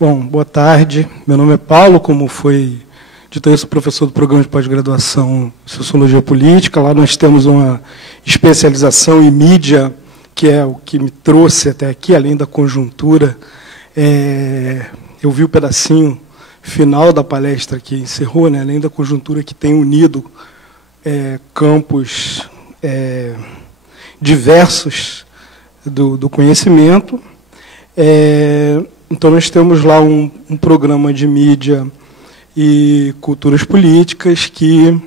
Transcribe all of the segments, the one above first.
Bom, boa tarde. Meu nome é Paulo, como foi dito, eu sou professor do programa de pós-graduação em Sociologia Política. Lá nós temos uma especialização em mídia, que é o que me trouxe até aqui, além da conjuntura. Eu vi o pedacinho final da palestra que encerrou, né, além da conjuntura que tem unido campos diversos do conhecimento. Então, nós temos lá um programa de mídia e culturas políticas que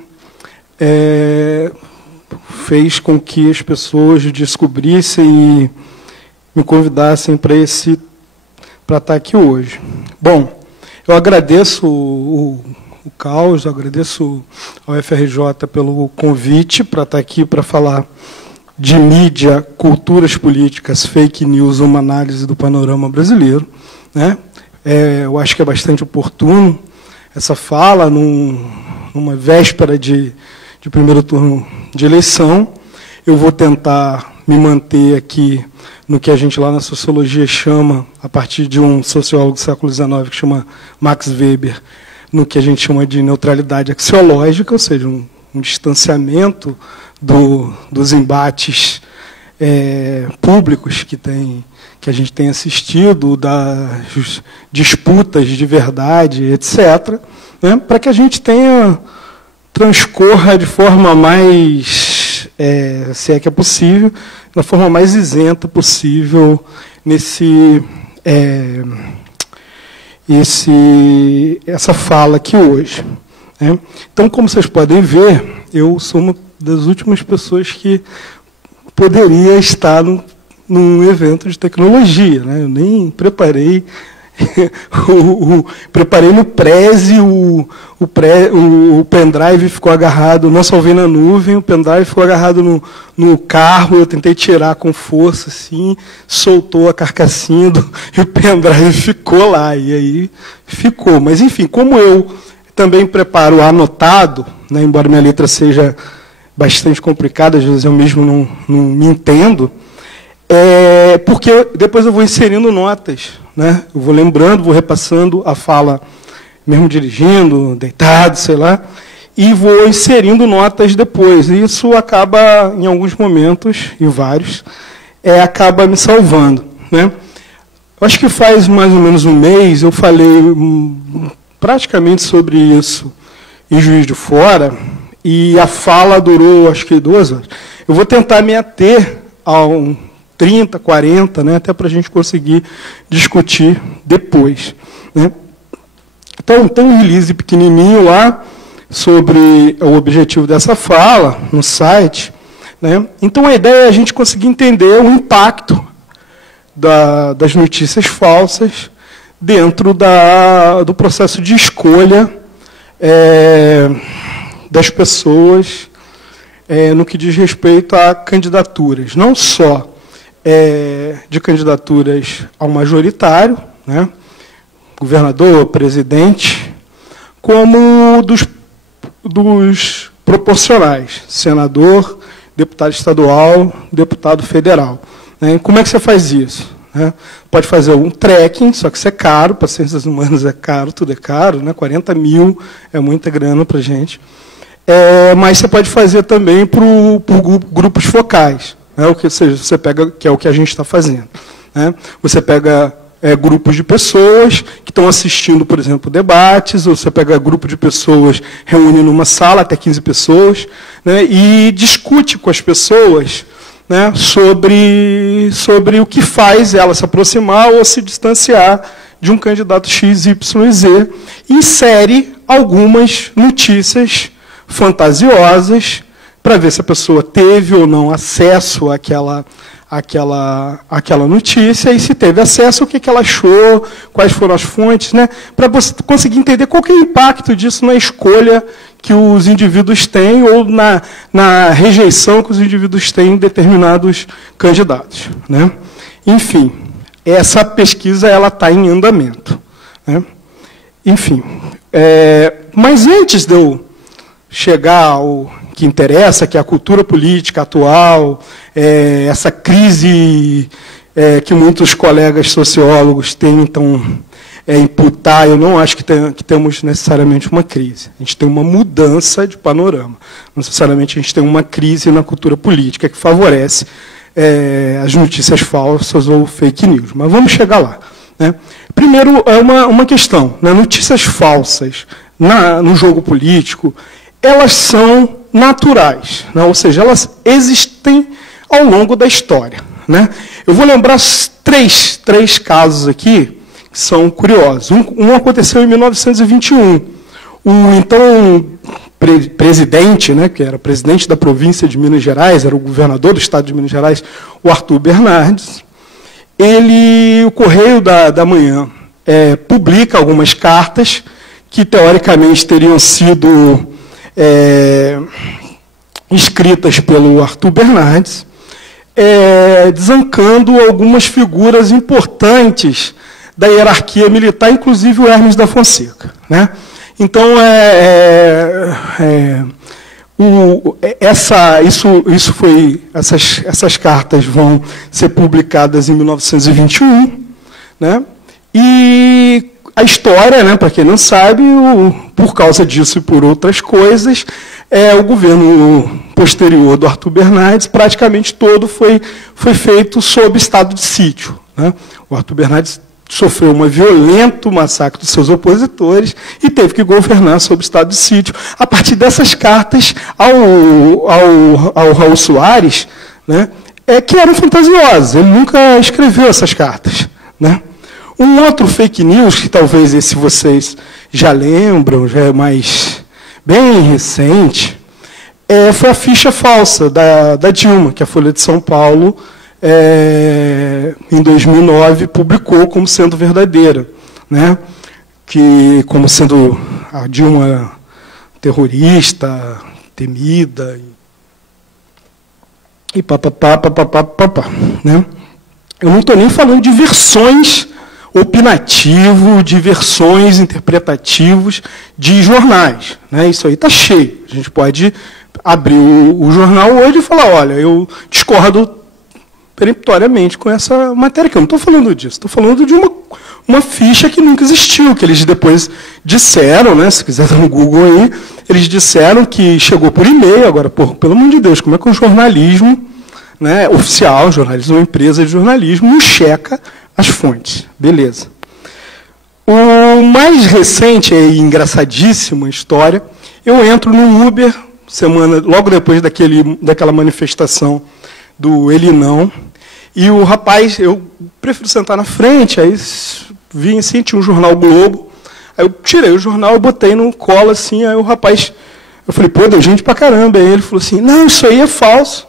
fez com que as pessoas descobrissem e me convidassem para estar aqui hoje. Bom, eu agradeço o Caos, agradeço ao FRJ pelo convite para estar aqui para falar de mídia, culturas políticas, fake news, uma análise do panorama brasileiro, né? Eu acho que é bastante oportuno essa fala numa véspera de primeiro turno de eleição. Eu vou tentar me manter aqui no que a gente lá na sociologia chama, a partir de um sociólogo do século XIX que chama Max Weber, no que a gente chama de neutralidade axiológica, ou seja, um distanciamento dos embates públicos que a gente tem assistido, das disputas de verdade, etc., né, para que a gente transcorra de forma mais, se é que é possível, da forma mais isenta possível essa fala aqui hoje, né. Então, como vocês podem ver, eu sou uma das últimas pessoas que poderia estar num evento de tecnologia, né? Eu nem preparei preparei no Prezi, o pendrive ficou agarrado, não salvei na nuvem, o pendrive ficou agarrado no carro, eu tentei tirar com força, assim, soltou a carcassinha e o pendrive ficou lá, e aí ficou. Mas, enfim, como eu também preparo anotado, né, embora minha letra seja bastante complicada, às vezes eu mesmo não me entendo, porque depois eu vou inserindo notas, né? Eu vou lembrando, vou repassando a fala, mesmo dirigindo, deitado, sei lá, e vou inserindo notas depois. E isso acaba, em alguns momentos, em vários, acaba me salvando, né? Eu acho que faz mais ou menos um mês, eu falei praticamente sobre isso em Juiz de Fora, e a fala durou, acho que 2 horas. Eu vou tentar me ater a 30, 40, né, até para a gente conseguir discutir depois, né. Então, tem um release pequenininho lá sobre o objetivo dessa fala no site, né. Então, a ideia é a gente conseguir entender o impacto das notícias falsas dentro do processo de escolha das pessoas no que diz respeito a candidaturas, não só de candidaturas ao majoritário, né, governador, presidente, como dos proporcionais, senador, deputado estadual, deputado federal, né. Como é que você faz isso? Né? Pode fazer um tracking, só que isso é caro, para ciências humanas é caro, tudo é caro, né? 40 mil é muita grana para a gente. Mas você pode fazer também por grupos focais, né? Ou seja, você pega, que é o que a gente está fazendo, né? Você pega grupos de pessoas que estão assistindo, por exemplo, debates, ou você pega grupo de pessoas, reúne numa sala, até 15 pessoas, né? E discute com as pessoas, né, sobre o que faz ela se aproximar ou se distanciar de um candidato X, Y, Z, e insere algumas notícias fantasiosas para ver se a pessoa teve ou não acesso àquela notícia, e se teve acesso, o que ela achou, quais foram as fontes, né, para você conseguir entender qual que é o impacto disso na escolha que os indivíduos têm ou na rejeição que os indivíduos têm em determinados candidatos, né. Enfim, essa pesquisa está em andamento, né. Enfim, mas antes de eu chegar ao que interessa, que é a cultura política atual, essa crise que muitos colegas sociólogos tentam imputar, eu não acho que temos necessariamente uma crise. A gente tem uma mudança de panorama. Não necessariamente a gente tem uma crise na cultura política que favorece as notícias falsas ou fake news. Mas vamos chegar lá. Né? Primeiro, é uma questão. Né? Notícias falsas no jogo político, elas são naturais, né? Ou seja, elas existem ao longo da história. Né? Eu vou lembrar três casos aqui que são curiosos. Um aconteceu em 1921. O então presidente, né, que era presidente da província de Minas Gerais, era o governador do estado de Minas Gerais, o Arthur Bernardes, o Correio da Manhã publica algumas cartas que, teoricamente, teriam sido escritas pelo Arthur Bernardes, desancando algumas figuras importantes da hierarquia militar, inclusive o Hermes da Fonseca. Né? Então, essas cartas vão ser publicadas em 1921, né? E a história, né, para quem não sabe, por causa disso e por outras coisas, o governo posterior do Arthur Bernardes, praticamente todo foi feito sob estado de sítio. Né? O Arthur Bernardes sofreu um violento massacre dos seus opositores e teve que governar sob estado de sítio. A partir dessas cartas ao Raul Soares, né, que eram fantasiosas, ele nunca escreveu essas cartas. Né? Um outro fake news, que talvez esse vocês já lembram, já é mais bem recente, foi a ficha falsa da Dilma, que a Folha de São Paulo, em 2009, publicou como sendo verdadeira. Né? Que, como sendo a Dilma terrorista, temida, e papapá. Né? Eu não estou nem falando de versões opinativo, de versões interpretativas de jornais. Né? Isso aí está cheio. A gente pode abrir o jornal hoje e falar, olha, eu discordo peremptoriamente com essa matéria, que eu não estou falando disso, estou falando de uma ficha que nunca existiu, que eles depois disseram, né, se quiser dar no Google aí, eles disseram que chegou por e-mail. Agora, pelo amor de Deus, como é que o jornalismo, né, oficial, jornalismo, uma empresa de jornalismo, não checa as fontes? Beleza. O mais recente e engraçadíssima história, eu entro no Uber, logo depois daquela manifestação do Ele Não, e o rapaz, eu prefiro sentar na frente, aí vim assim, tinha um jornal Globo, aí eu tirei o jornal, botei no colo assim, aí o rapaz, eu falei, pô, deu gente pra caramba, aí ele falou assim, não, isso aí é falso,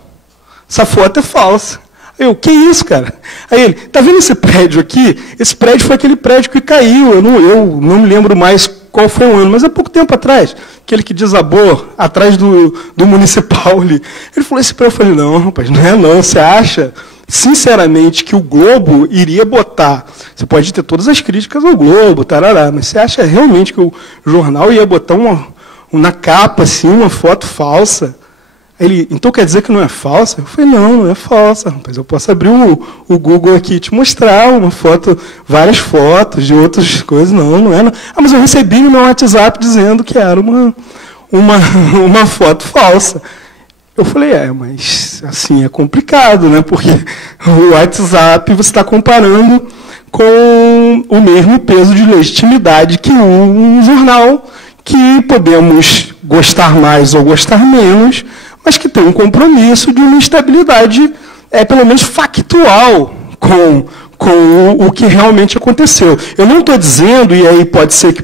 essa foto é falsa. Aí eu, que isso, cara? Aí ele, tá vendo esse prédio aqui? Esse prédio foi aquele prédio que caiu, eu não me lembro mais qual foi o ano, mas há pouco tempo atrás, aquele que desabou atrás do Municipal ali. Ele falou isso para eu, falei, não, rapaz, não é não, você acha, sinceramente, que o Globo iria botar, você pode ter todas as críticas ao Globo, tarará, mas você acha realmente que o jornal ia botar na capa, assim, uma foto falsa? Ele, então quer dizer que não é falsa? Eu falei, não é falsa, rapaz. Eu posso abrir o Google aqui e te mostrar uma foto, várias fotos de outras coisas. Não é. Não. Ah, mas eu recebi no meu WhatsApp dizendo que era uma foto falsa. Eu falei, mas assim é complicado, né? Porque o WhatsApp você está comparando com o mesmo peso de legitimidade que um jornal que podemos gostar mais ou gostar menos, mas que tem um compromisso de uma estabilidade, pelo menos factual, com o que realmente aconteceu. Eu não estou dizendo, e aí pode ser que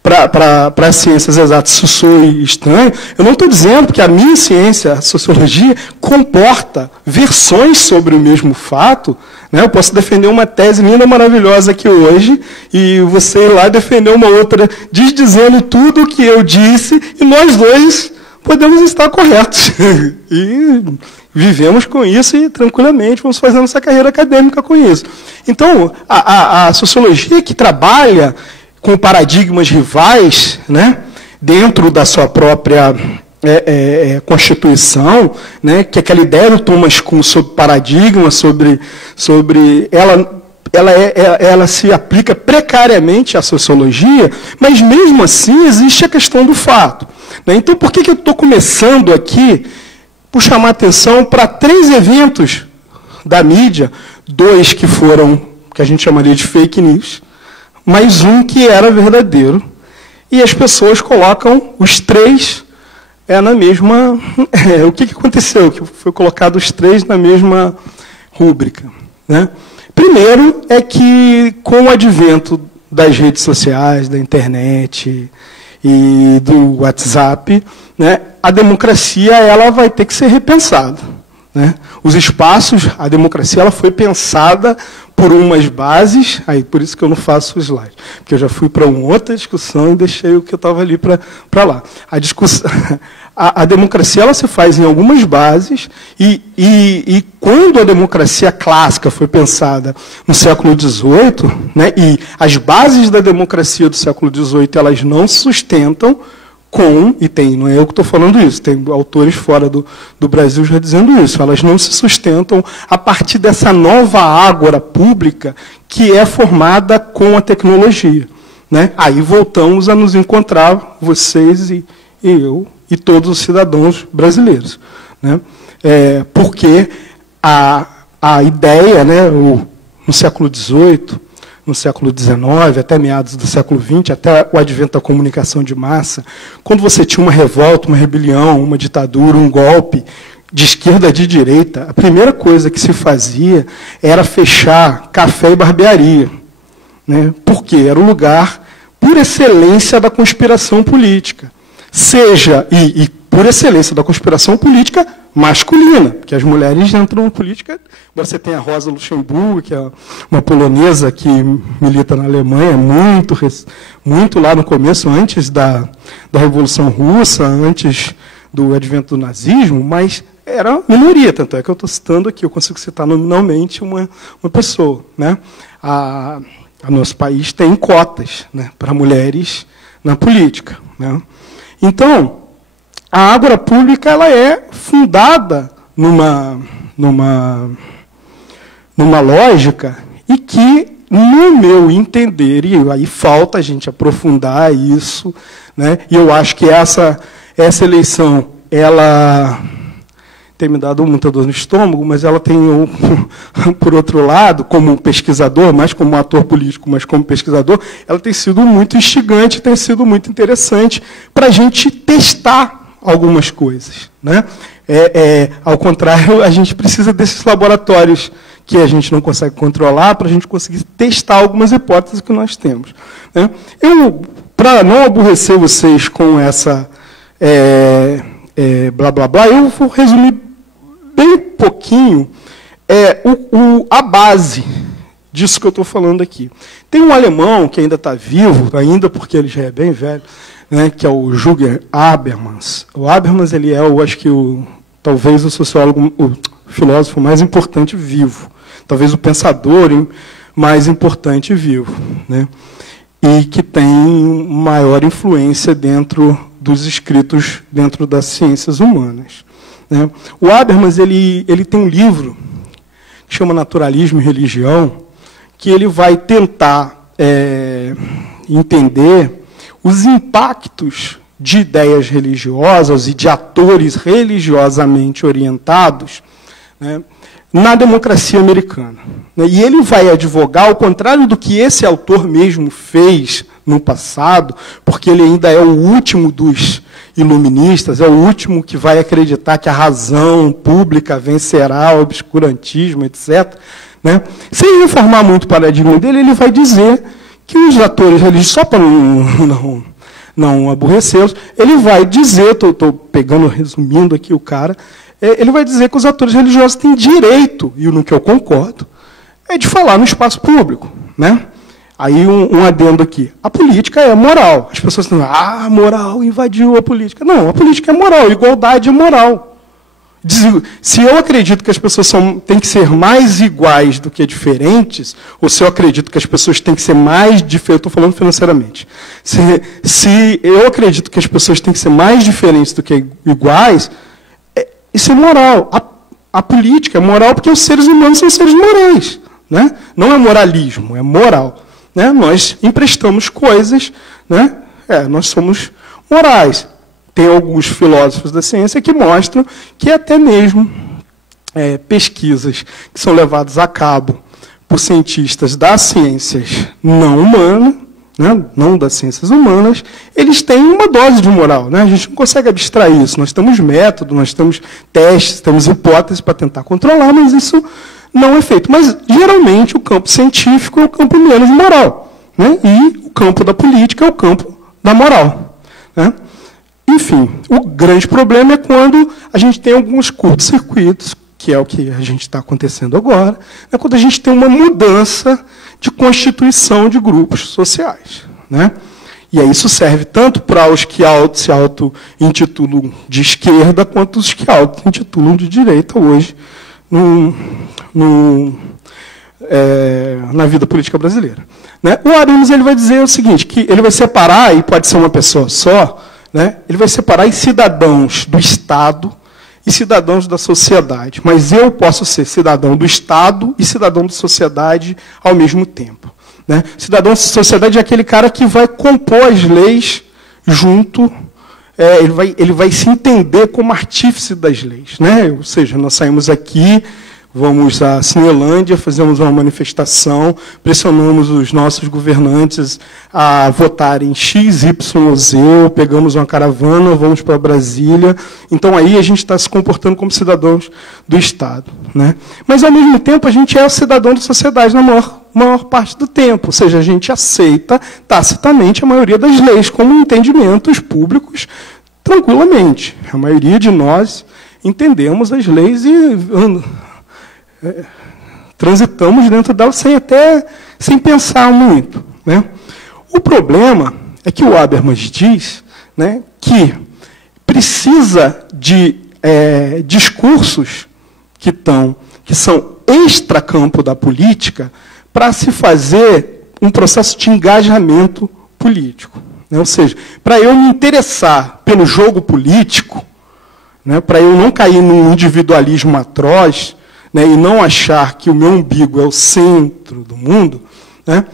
para as ciências exatas isso soe estranho, eu não estou dizendo que a minha ciência, a sociologia, comporta versões sobre o mesmo fato. Né? Eu posso defender uma tese linda, maravilhosa aqui hoje, e você ir lá defender uma outra, desdizendo tudo o que eu disse, e nós dois podemos estar corretos. E vivemos com isso e, tranquilamente, vamos fazer nossa carreira acadêmica com isso. Então, a sociologia que trabalha com paradigmas rivais, né, dentro da sua própria Constituição, né, que é aquela ideia do Thomas Kuhn sobre paradigma, sobre ela ela se aplica precariamente à sociologia, mas mesmo assim existe a questão do fato. Né? Então, por que eu estou começando aqui por chamar atenção para 3 eventos da mídia, 2 que foram, que a gente chamaria de fake news, mais um que era verdadeiro, e as pessoas colocam os 3 na mesma... o que aconteceu? Que foi colocado os 3 na mesma rúbrica. Né? Primeiro é que, com o advento das redes sociais, da internet e do WhatsApp, né, a democracia ela vai ter que ser repensada. Né? Os espaços, a democracia ela foi pensada por umas bases, aí por isso que eu não faço o slide, porque eu já fui para uma outra discussão e deixei o que eu estava ali para lá. A democracia ela se faz em algumas bases, e quando a democracia clássica foi pensada no século XVIII, né, e as bases da democracia do século XVIII elas não se sustentam não é eu que estou falando isso, tem autores fora do Brasil já dizendo isso, elas não se sustentam a partir dessa nova ágora pública que é formada com a tecnologia. Né? Aí voltamos a nos encontrar, vocês e eu, e todos os cidadãos brasileiros. Né? Porque a ideia, né, no século XVIII, no século XIX, até meados do século XX, até o advento da comunicação de massa, quando você tinha uma revolta, uma rebelião, uma ditadura, um golpe, de esquerda e de direita, a primeira coisa que se fazia era fechar café e barbearia. Né? Porque era o lugar, por excelência, da conspiração política. E por excelência da conspiração política masculina, porque as mulheres entram na política. Você tem a Rosa Luxemburgo, que é uma polonesa que milita na Alemanha, muito lá no começo, antes da Revolução Russa, antes do advento do nazismo, mas era minoria, tanto é que eu estou citando aqui, eu consigo citar nominalmente uma pessoa. Né? O nosso país tem cotas, né, para mulheres na política. Né? Então, a ágora pública ela é fundada numa lógica e que, no meu entender, e aí falta a gente aprofundar isso, né, e eu acho que essa eleição, ela tem me dado muita dor no estômago, mas ela tem, por outro lado, como pesquisador, mais como ator político, mas como pesquisador, ela tem sido muito instigante, tem sido muito interessante para a gente testar algumas coisas. Né? Ao contrário, a gente precisa desses laboratórios que a gente não consegue controlar para a gente conseguir testar algumas hipóteses que nós temos. Né? Para não aborrecer vocês com essa blá, blá, blá, eu vou resumir bem pouquinho a base disso que eu estou falando aqui. Tem um alemão que ainda está vivo, ainda porque ele já é bem velho, né, que é o Jürgen Habermas. O Habermas ele eu acho que talvez o sociólogo, o filósofo mais importante vivo, talvez o pensador mais importante vivo, né, e que tem maior influência dentro dos escritos dentro das ciências humanas. Né. O Habermas ele tem um livro que chama Naturalismo e Religião, que ele vai tentar entender os impactos de ideias religiosas e de atores religiosamente orientados, né, na democracia americana. E ele vai advogar, ao contrário do que esse autor mesmo fez no passado, porque ele ainda é o último dos iluministas, é o último que vai acreditar que a razão pública vencerá o obscurantismo, etc. Né? Sem reformar muito o paradigma dele, ele vai dizer que os atores religiosos, só para não aborrecê-los, ele vai dizer, estou resumindo aqui o cara, ele vai dizer que os atores religiosos têm direito, e no que eu concordo, de falar no espaço público. Né? Aí um adendo aqui. A política é moral. As pessoas dizem, a moral invadiu a política. Não, a política é moral, igualdade é moral. Se eu acredito que as pessoas têm que ser mais iguais do que diferentes, ou se eu acredito que as pessoas têm que ser mais diferentes, eu estou falando financeiramente, se eu acredito que as pessoas têm que ser mais diferentes do que iguais, isso é moral. A política é moral porque os seres humanos são seres morais. né? Não é moralismo, é moral. Né? Nós emprestamos coisas, né? Nós somos morais. Tem alguns filósofos da ciência que mostram que até mesmo pesquisas que são levadas a cabo por cientistas das ciências não humanas, né? Não das ciências humanas, eles têm uma dose de moral. Né? A gente não consegue abstrair isso. Nós temos método, nós temos testes, temos hipóteses para tentar controlar, mas isso não é feito. Mas, geralmente, o campo científico é o campo menos moral. Né? E o campo da política é o campo da moral. Né? Enfim, o grande problema é quando a gente tem alguns curtos-circuitos, que é o que a gente está acontecendo agora, é quando a gente tem uma mudança de constituição de grupos sociais. Né? E aí isso serve tanto para os que se auto-intitulam de esquerda, quanto os que auto-intitulam de direita hoje, na vida política brasileira. Né? O Arins ele vai dizer o seguinte, que ele vai separar, e pode ser uma pessoa só, né? Ele vai separar em cidadãos do Estado e cidadãos da sociedade. Mas eu posso ser cidadão do Estado e cidadão da sociedade ao mesmo tempo. Né? Cidadão da sociedade é aquele cara que vai compor as leis junto, ele vai se entender como artífice das leis. Né? Ou seja, nós saímos aqui, vamos à Cinelândia, fazemos uma manifestação, pressionamos os nossos governantes a votarem X, Y, Z, pegamos uma caravana, vamos para Brasília. Então, aí a gente está se comportando como cidadãos do Estado. Né? Mas, ao mesmo tempo, a gente é cidadão da sociedade na maior parte do tempo. Ou seja, a gente aceita tacitamente a maioria das leis como entendimentos públicos tranquilamente. A maioria de nós entendemos as leis e transitamos dentro delas sem pensar muito. Né? O problema é que o Habermas diz, né, que precisa de discursos que são extracampo da política para se fazer um processo de engajamento político. Né? Ou seja, para eu me interessar pelo jogo político, né, para eu não cair num individualismo atroz, né, e não achar que o meu umbigo é o centro do mundo, né,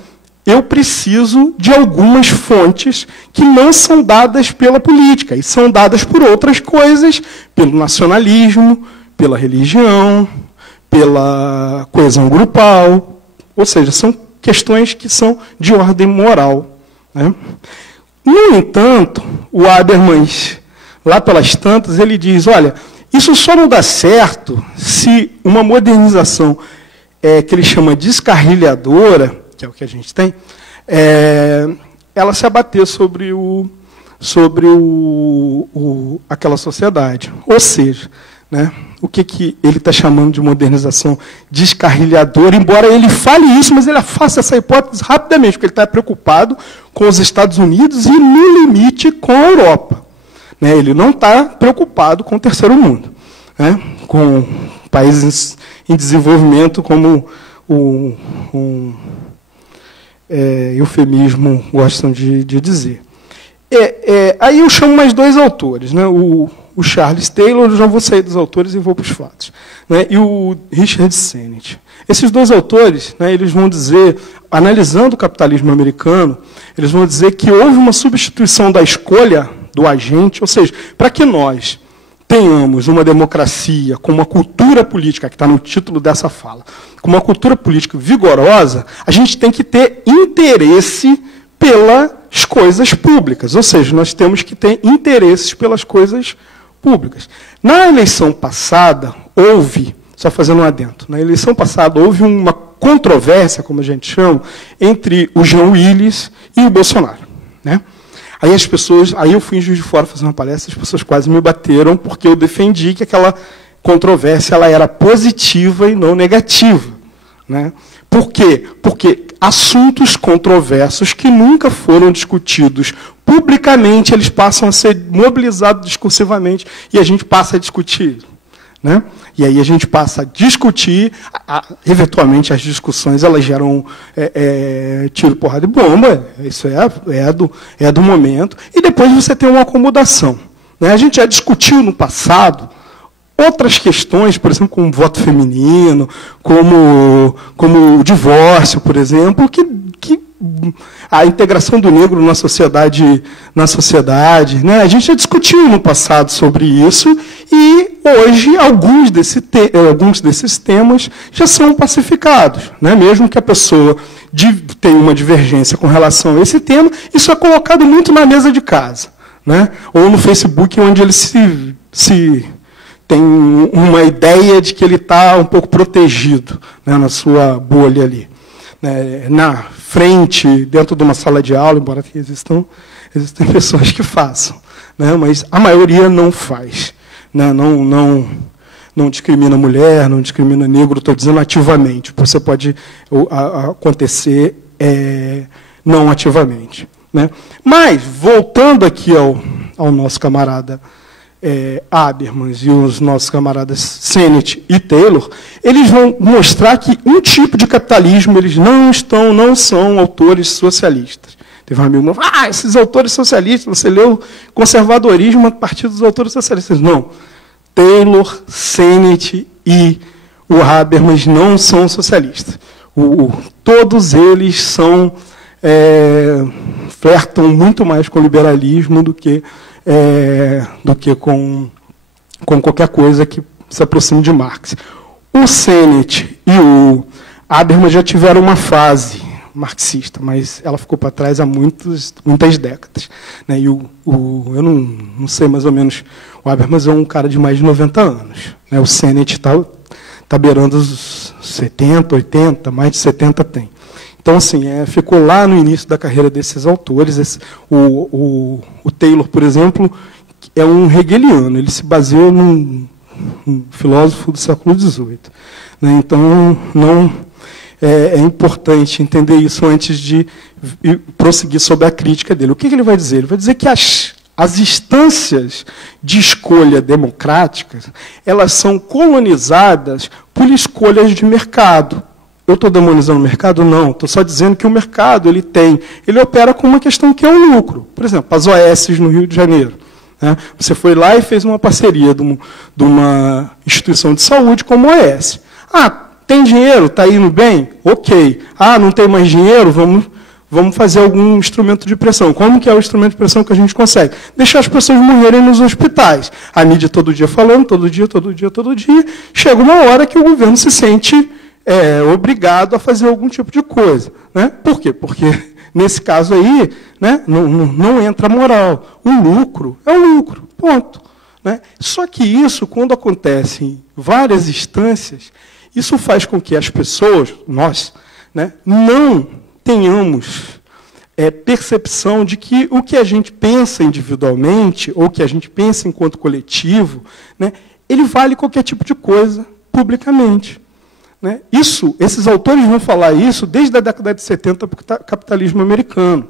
eu preciso de algumas fontes que não são dadas pela política, e são dadas por outras coisas, pelo nacionalismo, pela religião, pela coesão grupal, ou seja, são questões que são de ordem moral. Né. No entanto, o Habermas, lá pelas tantas, ele diz, olha, isso só não dá certo se uma modernização que ele chama descarrilhadora, que é o que a gente tem, ela se abater sobre aquela sociedade. Ou seja, né, o que ele está chamando de modernização descarrilhadora, embora ele fale isso, mas ele faça essa hipótese rapidamente, porque ele está preocupado com os Estados Unidos e, no limite, com a Europa. Né, ele não está preocupado com o terceiro mundo, né, com países em desenvolvimento, como o eufemismo gostam de dizer. Aí eu chamo mais dois autores, né, o Charles Taylor, eu já vou sair dos autores e vou para os fatos, né, e o Richard Sennett. Esses dois autores, né, eles vão dizer, analisando o capitalismo americano, eles vão dizer que houve uma substituição da escolha do agente, ou seja, para que nós tenhamos uma democracia com uma cultura política, que está no título dessa fala, com uma cultura política vigorosa, a gente tem que ter interesse pelas coisas públicas, ou seja, nós temos que ter interesses pelas coisas públicas. Na eleição passada, só fazendo um adendo, na eleição passada houve uma controvérsia, como a gente chama, entre o Jean Willis e o Bolsonaro. Né? Aí eu fui em Juiz de Fora fazer uma palestra, as pessoas quase me bateram, porque eu defendi que aquela controvérsia ela era positiva e não negativa. Né? Por quê? Porque assuntos controversos que nunca foram discutidos publicamente, eles passam a ser mobilizados discursivamente e a gente passa a discutir. Né? E aí a gente passa a discutir, eventualmente as discussões elas geram tiro, porrada e bomba, isso é do momento, e depois você tem uma acomodação. Né? A gente já discutiu no passado outras questões, por exemplo, como o voto feminino, como o divórcio, por exemplo, que a integração do negro na sociedade, né? A gente já discutiu no passado sobre isso, e hoje alguns desses temas já são pacificados, né? Mesmo que a pessoa tenha uma divergência com relação a esse tema, isso é colocado muito na mesa de casa, né? Ou no Facebook, onde ele se tem uma ideia de que ele está um pouco protegido, né, na sua bolha ali. Na frente, dentro de uma sala de aula, embora existem pessoas que façam, né, mas a maioria não faz. Né, não discrimina mulher, não discrimina negro, estou dizendo ativamente. Você pode acontecer não ativamente. Né. Mas, voltando aqui ao nosso camarada Habermas e os nossos camaradas Sennett e Taylor, eles vão mostrar que um tipo de capitalismo eles não são autores socialistas. Teve um amigo que falou, esses autores socialistas, você leu conservadorismo a partir dos autores socialistas. Não. Taylor, Sennett e o Habermas não são socialistas. Todos eles flertam muito mais com o liberalismo do que com qualquer coisa que se aproxime de Marx. O Sennett e o Habermas já tiveram uma fase marxista, mas ela ficou para trás há muitas décadas. Né? E eu não sei mais ou menos, o Habermas é um cara de mais de 90 anos. Né? O Sennett está beirando os 70, 80, mais de 70 tem. Então, assim, ficou lá no início da carreira desses autores. O Taylor, por exemplo, é um hegeliano. Ele se baseou num filósofo do século XVIII. Né? Então, é importante entender isso antes de prosseguir sobre a crítica dele. O que ele vai dizer? Ele vai dizer que as instâncias de escolha democráticas, elas são colonizadas por escolhas de mercado. Eu estou demonizando o mercado? Não. Estou só dizendo que o mercado ele opera com uma questão que é o lucro. Por exemplo, as OS no Rio de Janeiro. Né? Você foi lá e fez uma parceria de uma instituição de saúde como a OS. Tem dinheiro? Está indo bem? Ok. Não tem mais dinheiro? Vamos fazer algum instrumento de pressão. Como que é o instrumento de pressão que a gente consegue? Deixar as pessoas morrerem nos hospitais. A mídia todo dia falando, todo dia. Chega uma hora que o governo se sente obrigado a fazer algum tipo de coisa. Né? Por quê? Porque, nesse caso aí, né, não entra a moral. O lucro é o lucro. Ponto. Né? Só que isso, quando acontece em várias instâncias, isso faz com que as pessoas, nós, né, não tenhamos percepção de que o que a gente pensa individualmente, ou que a gente pensa enquanto coletivo, né, ele vale qualquer tipo de coisa publicamente. Né? Esses autores vão falar isso desde a década de 70 para o capitalismo americano.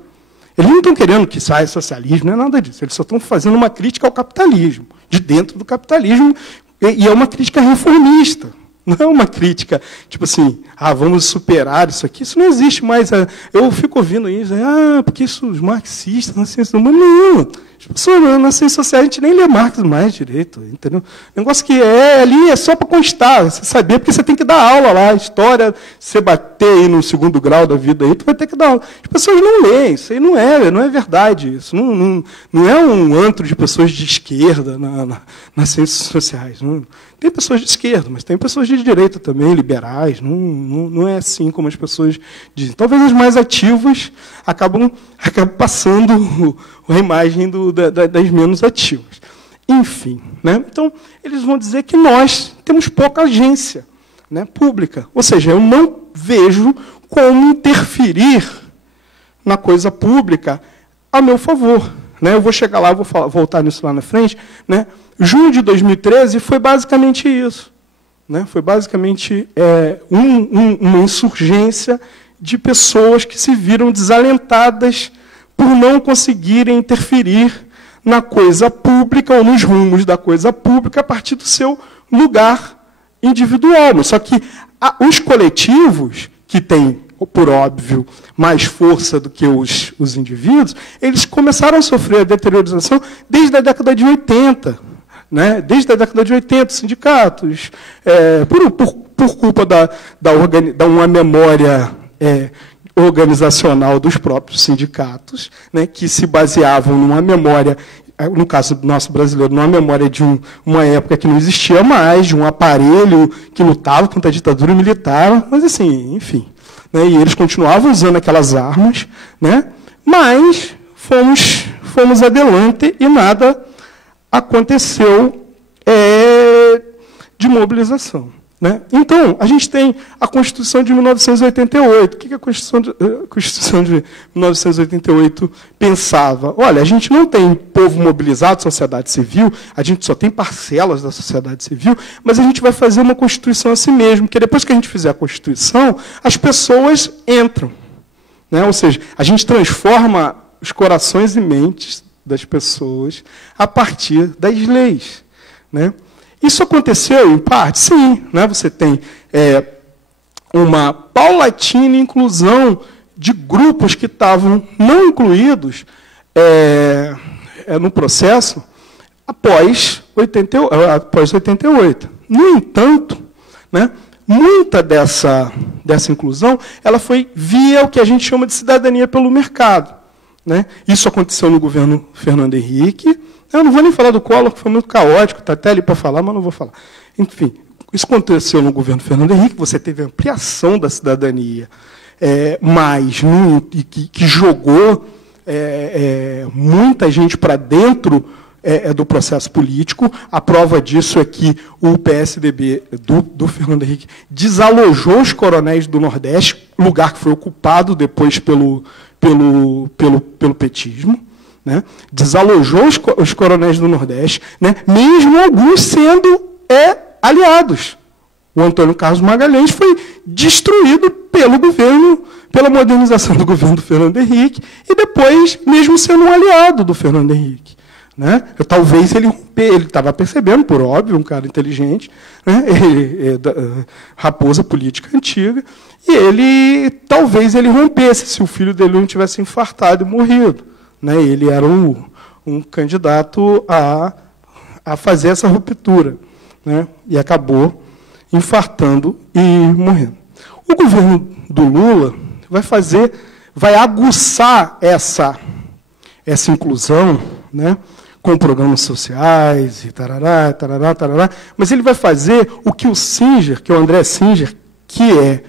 Eles não estão querendo que saia socialismo, não é nada disso. Eles só estão fazendo uma crítica ao capitalismo, de dentro do capitalismo, e é uma crítica reformista. Não é uma crítica, tipo assim, vamos superar isso aqui. Isso não existe mais. Eu fico ouvindo isso, porque isso, os marxistas, na ciência humana, não. As pessoas na ciência social, a gente nem lê Marx mais direito, entendeu? O negócio que ali é só para constar, você saber, porque você tem que dar aula lá, história, você bater aí no segundo grau da vida aí, tu vai ter que dar aula. As pessoas não leem, isso aí não é verdade. Isso não é um antro de pessoas de esquerda nas ciências sociais. Não. Tem pessoas de esquerda, mas tem pessoas de direita também, liberais. Não é assim como as pessoas dizem. Talvez as mais ativas acabam passando a imagem das menos ativas. Enfim, né? Então, eles vão dizer que nós temos pouca agência, né, pública. Ou seja, eu não vejo como interferir na coisa pública a meu favor. Né? Eu vou chegar lá, vou voltar nisso lá na frente. Né? Junho de 2013 foi basicamente isso. Né? Foi basicamente uma insurgência de pessoas que se viram desalentadas por não conseguirem interferir na coisa pública ou nos rumos da coisa pública a partir do seu lugar individual. Só que os coletivos, que têm, por óbvio, mais força do que os indivíduos, eles começaram a sofrer a deteriorização desde a década de 80. né? Desde a década de 80, sindicatos, por culpa da uma memória organizacional dos próprios sindicatos, né, que se baseavam numa memória, no caso nosso brasileiro, numa memória de uma época que não existia mais, de um aparelho que lutava contra a ditadura militar, mas assim, enfim. Né, e eles continuavam usando aquelas armas, né, mas fomos adiante e nada aconteceu de mobilização. Né? Então, a gente tem a Constituição de 1988. O que a Constituição de 1988 pensava? Olha, a gente não tem povo mobilizado, sociedade civil, a gente só tem parcelas da sociedade civil, mas a gente vai fazer uma Constituição a si mesmo, porque depois que a gente fizer a Constituição, as pessoas entram. Né? Ou seja, a gente transforma os corações e mentes das pessoas a partir das leis. Né? Isso aconteceu, em parte? Sim. Né? Você tem uma paulatina inclusão de grupos que estavam não incluídos no processo após 88. No entanto, né, muita dessa inclusão ela foi via o que a gente chama de cidadania pelo mercado. Né? Isso aconteceu no governo Fernando Henrique. Eu não vou nem falar do Collor, que foi muito caótico, está até ali para falar, mas não vou falar. Enfim, isso aconteceu no governo Fernando Henrique, você teve a ampliação da cidadania, mas que jogou muita gente para dentro do processo político. A prova disso é que o PSDB do Fernando Henrique desalojou os coronéis do Nordeste, lugar que foi ocupado depois pelo petismo. Né? Desalojou os coronéis do Nordeste, né? Mesmo alguns sendo aliados. O Antônio Carlos Magalhães foi destruído pelo governo, pela modernização do governo do Fernando Henrique, e depois, mesmo sendo um aliado do Fernando Henrique. Né? Talvez ele estava percebendo, por óbvio, um cara inteligente, né? Raposa política antiga, e talvez ele rompesse se o filho dele não tivesse infartado e morrido. Né? Ele era um candidato a fazer essa ruptura, né? E acabou infartando e morrendo. O governo do Lula vai aguçar essa inclusão, né? Com programas sociais e tarará, tarará, tarará, mas ele vai fazer o que o Singer, que é o André Singer, que é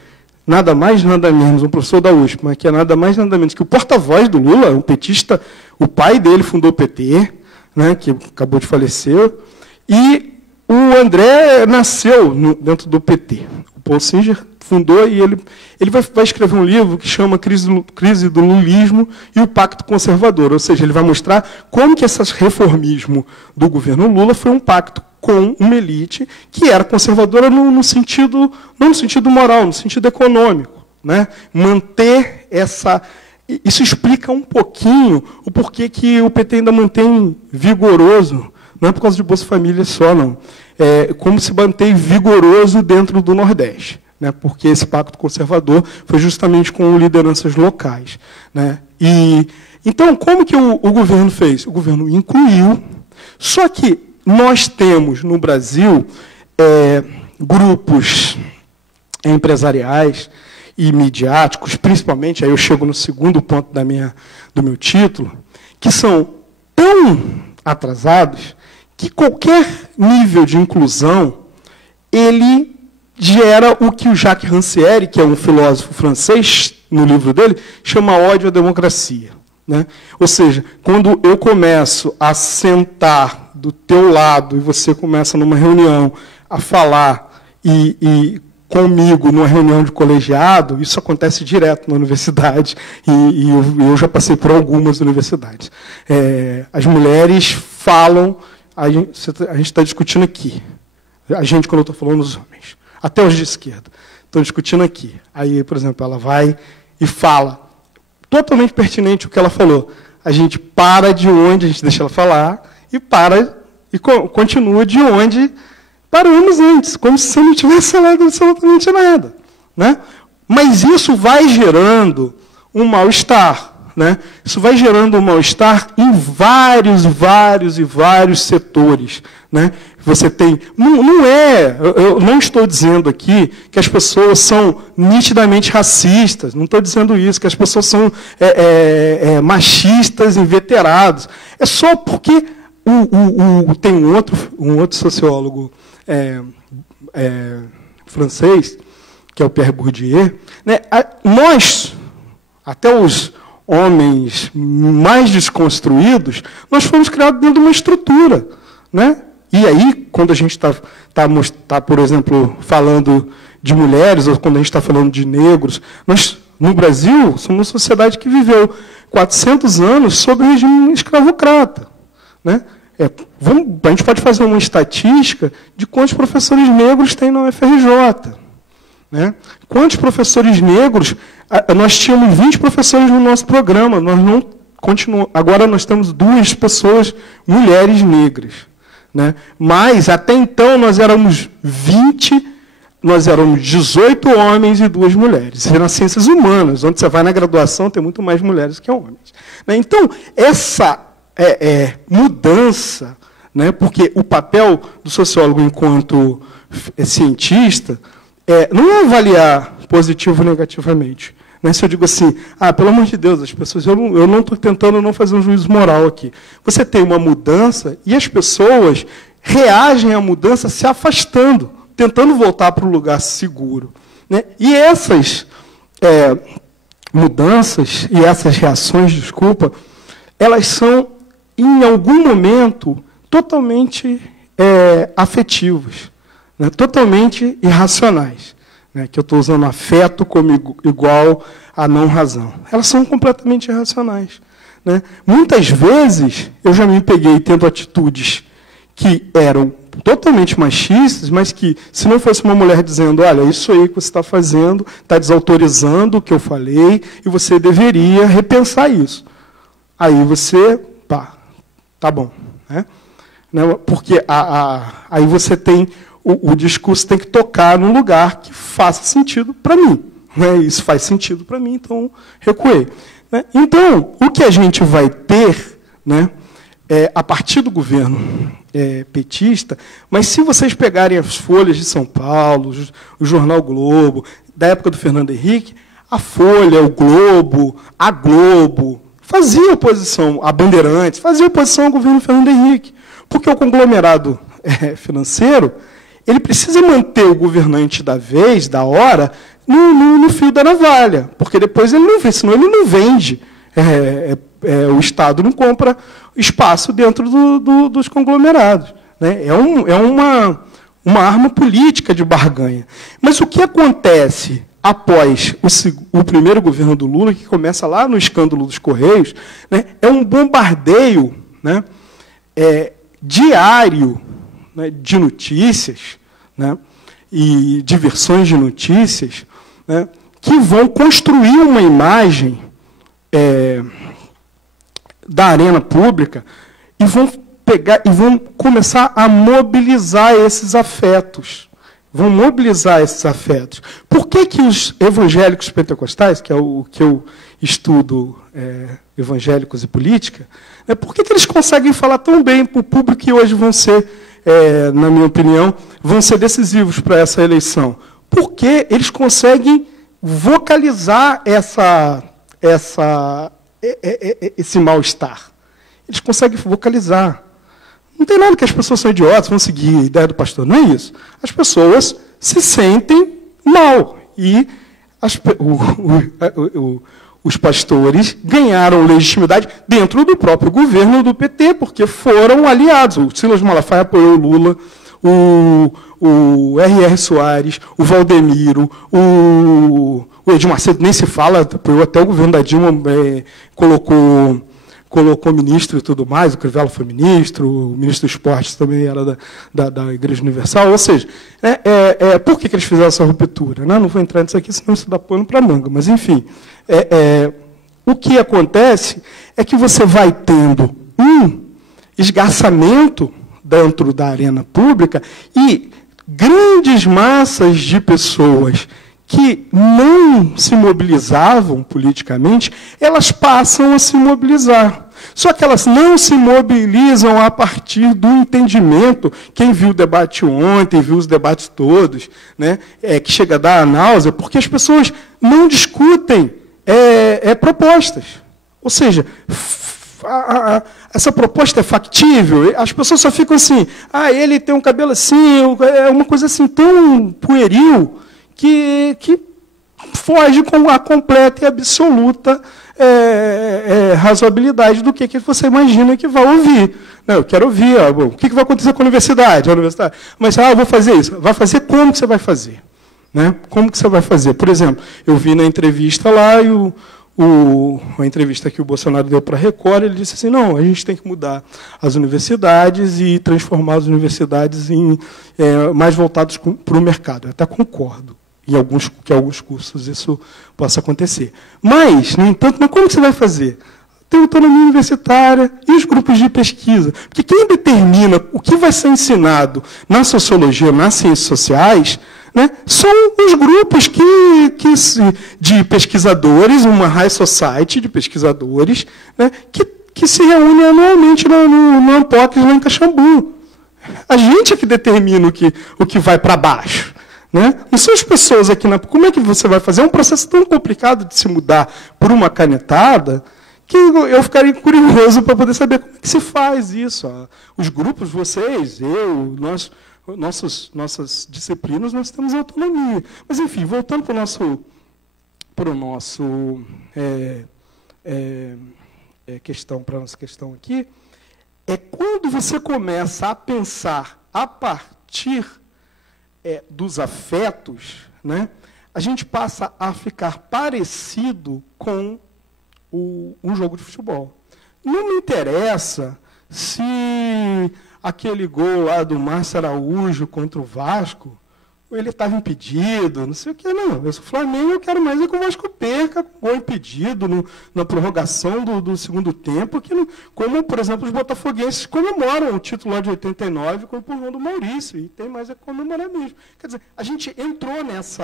nada mais, nada menos, um professor da USP, mas que é nada mais, nada menos que o porta-voz do Lula, um petista, o pai dele fundou o PT, né, que acabou de falecer, e o André nasceu dentro do PT. O Paul Singer fundou e ele vai escrever um livro que chama Crise do Lulismo e o Pacto Conservador, ou seja, ele vai mostrar como que esse reformismo do governo Lula foi um pacto com uma elite que era conservadora não no sentido moral, no sentido econômico. Né? Manter essa... Isso explica um pouquinho o porquê que o PT ainda mantém vigoroso, não é por causa de Bolsa Família só, não. Como se mantém vigoroso dentro do Nordeste. Né? Porque esse pacto conservador foi justamente com lideranças locais. Né? Então, como que o governo fez? O governo incluiu, só que nós temos, no Brasil, grupos empresariais e midiáticos, principalmente, aí eu chego no segundo ponto do meu título, que são tão atrasados que qualquer nível de inclusão, ele gera o que o Jacques Rancière, que é um filósofo francês, no livro dele, chama ódio à democracia. Né? Ou seja, quando eu começo a sentar do teu lado e você começa numa reunião a falar comigo numa reunião de colegiado, isso acontece direto na universidade, e eu já passei por algumas universidades. As mulheres falam, a gente está discutindo aqui. A gente, quando eu estou falando, os homens. Até os de esquerda. Estão discutindo aqui. Aí, por exemplo, ela vai e fala, totalmente pertinente o que ela falou. A gente para de onde, a gente deixa ela falar, e continua de onde paramos antes, como se você não tivesse falado absolutamente nada. Né? Mas isso vai gerando um mal-estar. né? Isso vai gerando um mal-estar em vários setores, né? Você tem... eu não estou dizendo aqui que as pessoas são nitidamente racistas, não estou dizendo isso, que as pessoas são machistas, inveterados. É só porque tem um outro sociólogo francês, que é o Pierre Bourdieu, né? Nós, até os homens mais desconstruídos, nós fomos criados dentro de uma estrutura, né? E aí, quando a gente está, por exemplo, falando de mulheres, ou quando a gente está falando de negros, nós, no Brasil, somos uma sociedade que viveu 400 anos sob o regime escravocrata, né? A gente pode fazer uma estatística de quantos professores negros tem na UFRJ. Né? Quantos professores negros... Nós tínhamos 20 professores no nosso programa, nós não continuamos, agora nós temos 2 pessoas, mulheres negras. Né? Mas, até então, nós éramos 18 homens e 2 mulheres. Isso é nas ciências humanas, onde você vai na graduação, tem muito mais mulheres que homens. Né? Então, essa mudança, né? Porque o papel do sociólogo enquanto cientista não é avaliar positivo ou negativamente. Né? Se eu digo assim, pelo amor de Deus, as pessoas, eu não estou tentando não fazer um juízo moral aqui. Você tem uma mudança e as pessoas reagem à mudança se afastando, tentando voltar para o lugar seguro. Né? E essas mudanças e essas reações, desculpa, elas são, em algum momento, totalmente afetivas, né? Totalmente irracionais. Né? Que eu estou usando afeto como igual a não razão. Elas são completamente irracionais. Né? Muitas vezes, eu já me peguei tendo atitudes que eram totalmente machistas, mas que, se não fosse uma mulher dizendo, olha, isso aí que você está fazendo, está desautorizando o que eu falei, e você deveria repensar isso. Aí você, tá bom. Né? Porque aí você tem, o discurso tem que tocar num lugar que faça sentido para mim. Né? Isso faz sentido para mim, então recuei. Né? Então, o que a gente vai ter, né, a partir do governo petista, mas se vocês pegarem as folhas de São Paulo, o Jornal Globo, da época do Fernando Henrique, a Folha, o Globo, a Globo, fazia oposição a Bandeirantes, fazia oposição ao governo Fernando Henrique, porque o conglomerado financeiro, ele precisa manter o governante da vez, da hora, no fio da navalha, porque depois ele não vende, senão ele não vende. O Estado não compra espaço dentro dos conglomerados. Né? É uma arma política de barganha. Mas o que acontece após o primeiro governo do Lula, que começa lá no escândalo dos Correios, né, é um bombardeio, né, diário, né, de notícias, né, e de versões de notícias, né, que vão construir uma imagem da arena pública e vão começar a mobilizar esses afetos. Vão mobilizar esses afetos. Por que os evangélicos pentecostais, que é o que eu estudo, evangélicos e política, por que eles conseguem falar tão bem para o público que hoje vão ser, na minha opinião, vão ser decisivos para essa eleição? Porque eles conseguem vocalizar esse mal-estar. Eles conseguem vocalizar. Não tem nada que as pessoas são idiotas, vão seguir a ideia do pastor. Não é isso. As pessoas se sentem mal. E os pastores ganharam legitimidade dentro do próprio governo do PT, porque foram aliados. O Silas Malafaia apoiou o Lula, o R.R. Soares, o Valdemiro, o Edir Macedo nem se fala, apoiou até o governo da Dilma, colocou ministro e tudo mais, o Crivella foi ministro, o ministro do Esporte também era da Igreja Universal. Ou seja, por que eles fizeram essa ruptura? Não vou entrar nisso aqui, senão isso dá pano para manga. Mas, enfim, o que acontece é que você vai tendo um esgarçamento dentro da arena pública e grandes massas de pessoas que não se mobilizavam politicamente, elas passam a se mobilizar. Só que elas não se mobilizam a partir do entendimento. Quem viu o debate ontem, viu os debates todos, né, que chega a dar a náusea, porque as pessoas não discutem propostas. Ou seja, essa proposta é factível, as pessoas só ficam assim, ele tem um cabelo assim, é uma coisa assim tão pueril, que foge com a completa e absoluta razoabilidade do que você imagina que vai ouvir. Não, eu quero ouvir, o que vai acontecer com a universidade? Mas, eu vou fazer isso. Vai fazer como que você vai fazer? Né? Como que você vai fazer? Por exemplo, eu vi na entrevista lá, a entrevista que o Bolsonaro deu para a Record, ele disse assim, não, a gente tem que mudar as universidades e transformar as universidades em mais voltadas para o mercado. Eu até concordo que alguns cursos isso possa acontecer. Mas, no entanto, como que você vai fazer? Tem autonomia universitária e os grupos de pesquisa. Porque quem determina o que vai ser ensinado na sociologia, nas ciências sociais, né, são os grupos de pesquisadores, uma high society de pesquisadores, né, que se reúnem anualmente no Ampóquis, lá em Caxambu. A gente é que determina o que vai para baixo. Né? Não são as pessoas aqui Como é que você vai fazer? É um processo tão complicado de se mudar por uma canetada que eu ficaria curioso para poder saber como é que se faz isso. Os grupos, vocês, eu, nossas disciplinas, nós temos autonomia. Mas, enfim, voltando para a nossa questão aqui, quando você começa a pensar a partir dos afetos, né, a gente passa a ficar parecido com um jogo de futebol. Não me interessa se aquele gol lá do Márcio Araújo contra o Vasco, ele estava impedido, não sei o que, não. Eu sou Flamengo, eu quero mais que o Vasco perca, gol impedido na prorrogação do segundo tempo, como, por exemplo, os botafoguenses comemoram o título lá de 89 com o empurrão do Maurício, e tem mais a comemorar mesmo. Quer dizer, a gente entrou nesse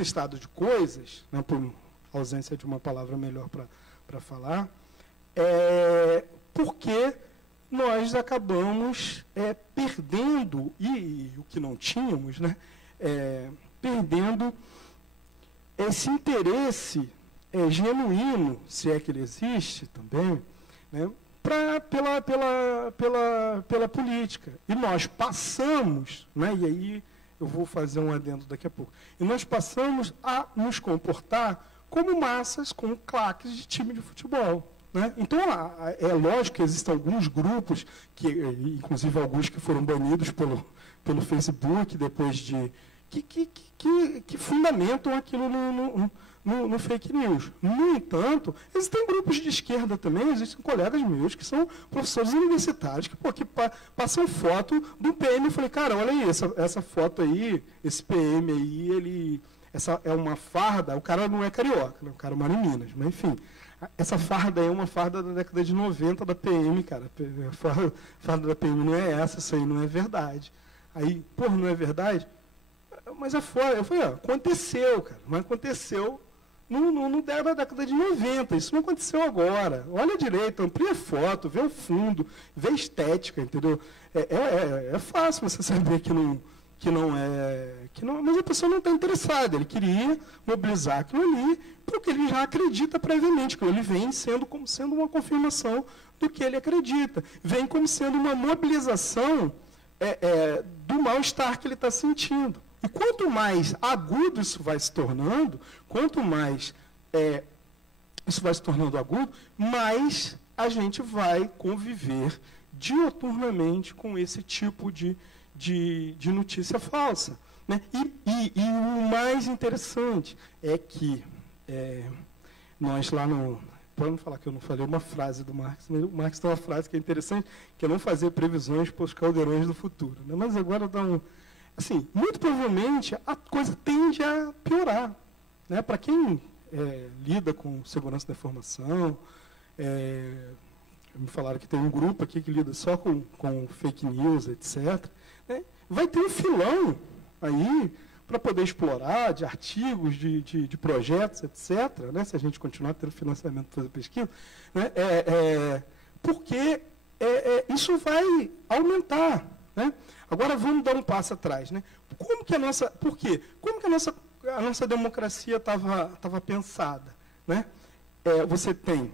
estado de coisas, né, por ausência de uma palavra melhor para falar, porque nós acabamos perdendo, e o que não tínhamos, né, perdendo esse interesse genuíno, se é que ele existe também, né, pela política. E nós passamos, né, e aí eu vou fazer um adendo daqui a pouco, e nós passamos a nos comportar como massas, como claques de time de futebol. Né? Então, é lógico que existem alguns grupos, inclusive alguns que foram banidos pelo Facebook, depois que fundamentam aquilo no fake news. No entanto, existem grupos de esquerda também, existem colegas meus que são professores universitários, que passam foto do PM. Eu falei, cara, olha aí, essa foto aí, esse PM aí, essa é uma farda, o cara não é carioca, né? O cara mora em Minas, mas enfim. Essa farda é uma farda da década de 90 da PM, cara. A farda da PM não é essa, isso aí não é verdade. Aí, não é verdade? Mas é fora. Eu falei, aconteceu, cara. Mas aconteceu no da década de 90. Isso não aconteceu agora. Olha direito, amplia a foto, vê o fundo, vê a estética, entendeu? É fácil você saber que não é, mas a pessoa não está interessada. Ele queria mobilizar aquilo ali, porque ele já acredita previamente, que ele vem como sendo uma confirmação do que ele acredita. Vem como sendo uma mobilização do mal-estar que ele está sentindo. E quanto mais agudo isso vai se tornando, quanto mais isso vai se tornando agudo, mais a gente vai conviver dioturnamente com esse tipo de notícia falsa. Né? E o mais interessante é que nós lá para não falar que eu não falei uma frase do Marx, mas o Marx tem uma frase que é interessante, que é não fazer previsões para os caldeirões do futuro. Né? Mas agora assim, muito provavelmente a coisa tende a piorar. Né? Para quem lida com segurança da informação, me falaram que tem um grupo aqui que lida só com fake news, etc. vai ter um filão aí para poder explorar de artigos, de projetos, etc., né, se a gente continuar tendo financiamento para fazer pesquisa, né, porque isso vai aumentar. Né? Agora vamos dar um passo atrás. Né? Por quê? Como que a nossa democracia estava pensada? Né? Você tem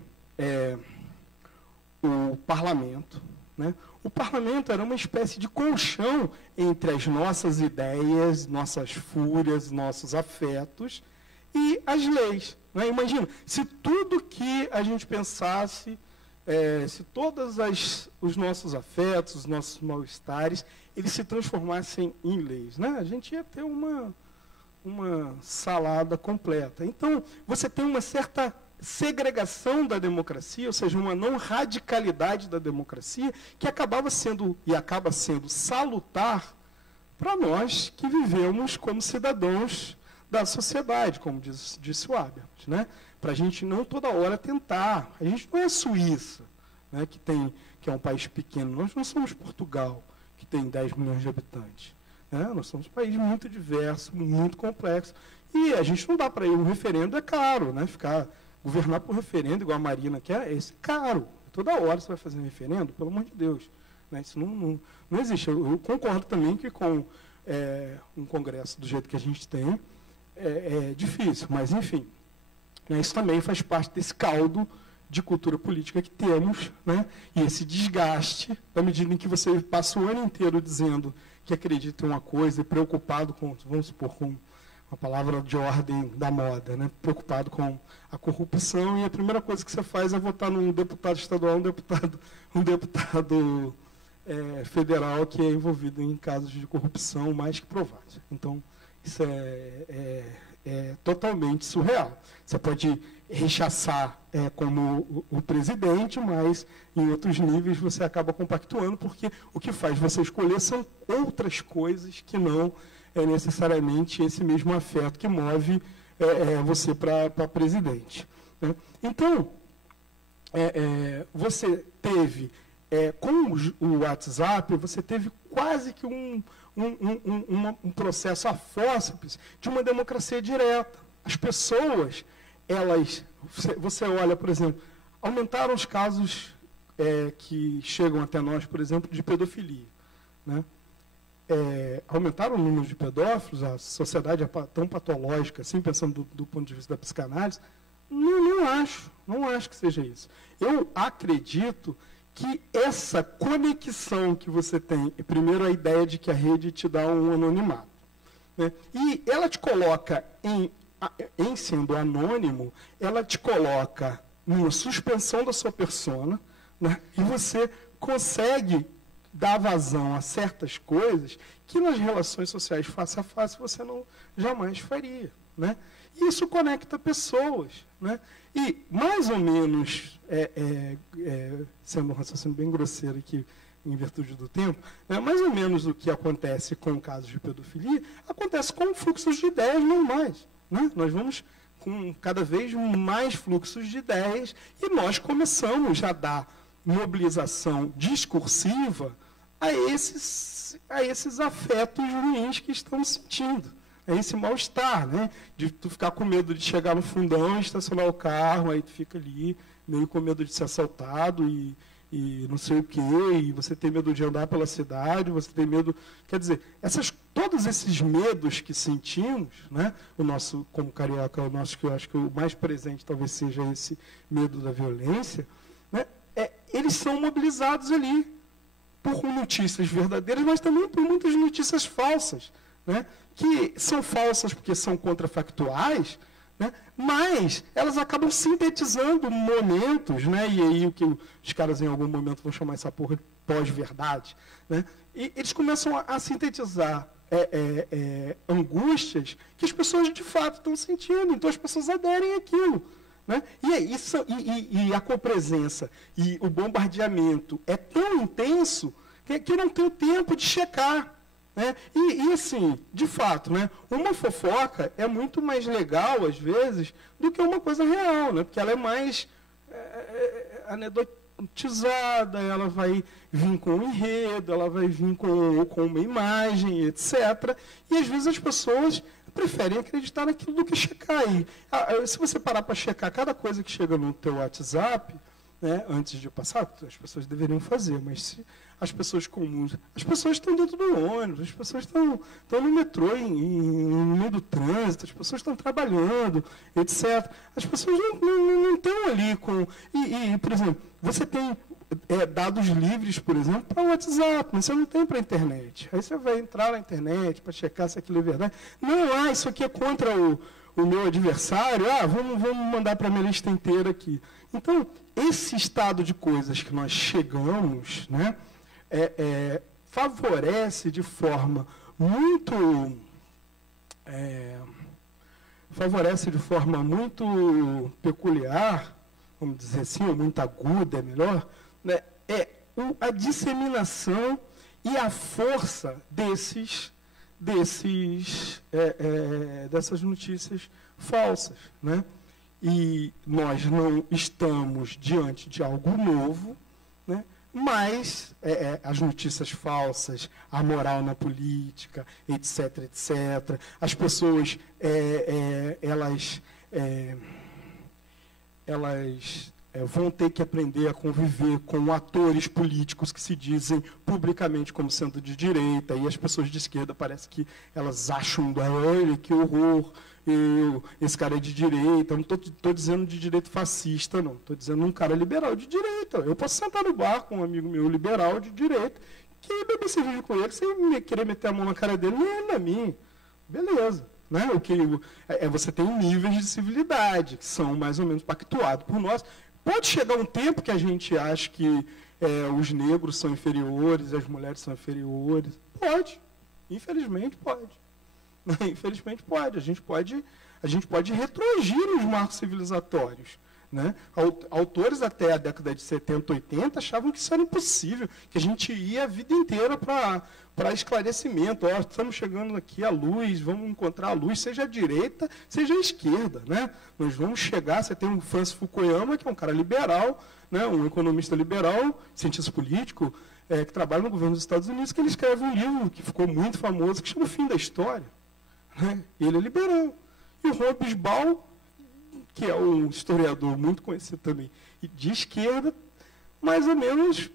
o parlamento. Né? O parlamento era uma espécie de colchão entre as nossas ideias, nossas fúrias, nossos afetos e as leis. Né? Imagina, se tudo que a gente pensasse, se todos os nossos afetos, os nossos mal-estares, eles se transformassem em leis. Né? A gente ia ter uma salada completa. Então, você tem uma certa segregação da democracia, ou seja, uma não radicalidade da democracia, que acaba sendo salutar para nós que vivemos como cidadãos da sociedade, como disse o Habermas, né? Para a gente não toda hora tentar. A gente não é Suíça, né, que é um país pequeno. Nós não somos Portugal, que tem 10 milhões de habitantes. Né? Nós somos um país muito diverso, muito complexo. E a gente não dá para ir um referendo, é caro, né? Governar por referendo, igual a Marina quer, é caro. Toda hora você vai fazer um referendo, pelo amor de Deus. Né? Isso não existe. Eu concordo também que com um congresso do jeito que a gente tem, é difícil. Mas, enfim, né, isso também faz parte desse caldo de cultura política que temos, né? E esse desgaste, na medida em que você passa o ano inteiro dizendo que acredita em uma coisa e preocupado com, vamos supor, com uma palavra de ordem da moda, né? Preocupado com a corrupção, e a primeira coisa que você faz é votar num deputado estadual, um deputado federal que é envolvido em casos de corrupção mais que provados. Então, isso é totalmente surreal. Você pode rechaçar como o presidente, mas em outros níveis você acaba compactuando, porque o que faz você escolher são outras coisas que não necessariamente esse mesmo afeto que move você para presidente. Né? Então, você teve, com o WhatsApp, você teve quase que um processo a fórceps de uma democracia direta. As pessoas, você olha, por exemplo, aumentaram os casos que chegam até nós, por exemplo, de pedofilia. Né? Aumentaram o número de pedófilos, a sociedade é tão patológica, assim, pensando do ponto de vista da psicanálise? Não acho que seja isso. Eu acredito que essa conexão que você tem, primeiro a ideia de que a rede te dá um anonimato, né? E ela te coloca, em sendo anônimo, ela te coloca numa suspensão da sua persona, né? E você consegue dar vazão a certas coisas que nas relações sociais face a face você jamais faria. Né? E isso conecta pessoas. Né? E, mais ou menos, sendo um raciocínio bem grosseiro aqui, em virtude do tempo, mais ou menos o que acontece com casos de pedofilia, acontece com fluxos de ideias normais. Né? Nós vamos com cada vez mais fluxos de ideias e nós começamos a dar mobilização discursiva a esses afetos ruins que estamos sentindo. É esse mal-estar, né? De tu ficar com medo de chegar no fundão e estacionar o carro, aí tu fica ali, meio com medo de ser assaltado e não sei o quê, e você tem medo de andar pela cidade, você tem medo... Quer dizer, todos esses medos que sentimos, né? O nosso, como carioca, que eu acho que o mais presente talvez seja esse medo da violência, né? Eles são mobilizados ali por notícias verdadeiras, mas também por muitas notícias falsas, né? Que são falsas porque são contrafactuais, né? Mas elas acabam sintetizando momentos, né? E aí o que os caras em algum momento vão chamar essa porra de pós-verdade, né? E eles começam a sintetizar angústias que as pessoas de fato estão sentindo, então as pessoas aderem àquilo. Né? E a copresença e o bombardeamento é tão intenso que não tem tempo de checar. Né? E assim, de fato, né, uma fofoca é muito mais legal, às vezes, do que uma coisa real, né? Porque ela é mais tematizada, ela vai vir com um enredo, ela vai vir com uma imagem, etc. E às vezes as pessoas preferem acreditar naquilo do que checar aí. Se você parar para checar cada coisa que chega no teu WhatsApp, né, antes de passar, as pessoas deveriam fazer, mas se as pessoas comuns, as pessoas estão dentro do ônibus, as pessoas estão no metrô, no meio do trânsito, as pessoas estão trabalhando, etc. As pessoas não estão ali com... E, por exemplo, você tem dados livres, por exemplo, para o WhatsApp, mas você não tem para a internet. Aí você vai entrar na internet para checar se aquilo é verdade. Não, isso aqui é contra o meu adversário, vamos mandar para a minha lista inteira aqui. Então, esse estado de coisas que nós chegamos, né, favorece de forma muito peculiar, vamos dizer assim, ou muito aguda, é melhor, né, a disseminação e a força dessas notícias falsas, né? E nós não estamos diante de algo novo, né? Mas as notícias falsas, a moral na política, etc., etc., as pessoas, elas vão ter que aprender a conviver com atores políticos que se dizem publicamente como sendo de direita, e as pessoas de esquerda parece que elas acham, olha, que horror, esse cara é de direita. Não estou dizendo de direita fascista, não. Estou dizendo um cara liberal de direita. Eu posso sentar no bar com um amigo meu liberal de direita, que beber cerveja com ele, sem querer meter a mão na cara dele, nem é mim. Beleza. Né? Você tem níveis de civilidade, que são mais ou menos pactuados por nós. Pode chegar um tempo que a gente acha que os negros são inferiores, as mulheres são inferiores. Pode. Infelizmente pode. Infelizmente pode. A gente pode retroagir nos marcos civilizatórios. Né? Autores até a década de 70, 80 achavam que isso era impossível, que a gente ia a vida inteira para esclarecimento. Estamos chegando aqui à luz, vamos encontrar a luz, seja a direita, seja a esquerda. Né? Nós vamos chegar, você tem o Francis Fukuyama, que é um cara liberal, né? Um economista liberal, cientista político, que trabalha no governo dos Estados Unidos, que ele escreve um livro que ficou muito famoso, que chama O Fim da História. Né? Ele é liberal. E o Hobsbawm, que é um historiador muito conhecido também, e de esquerda,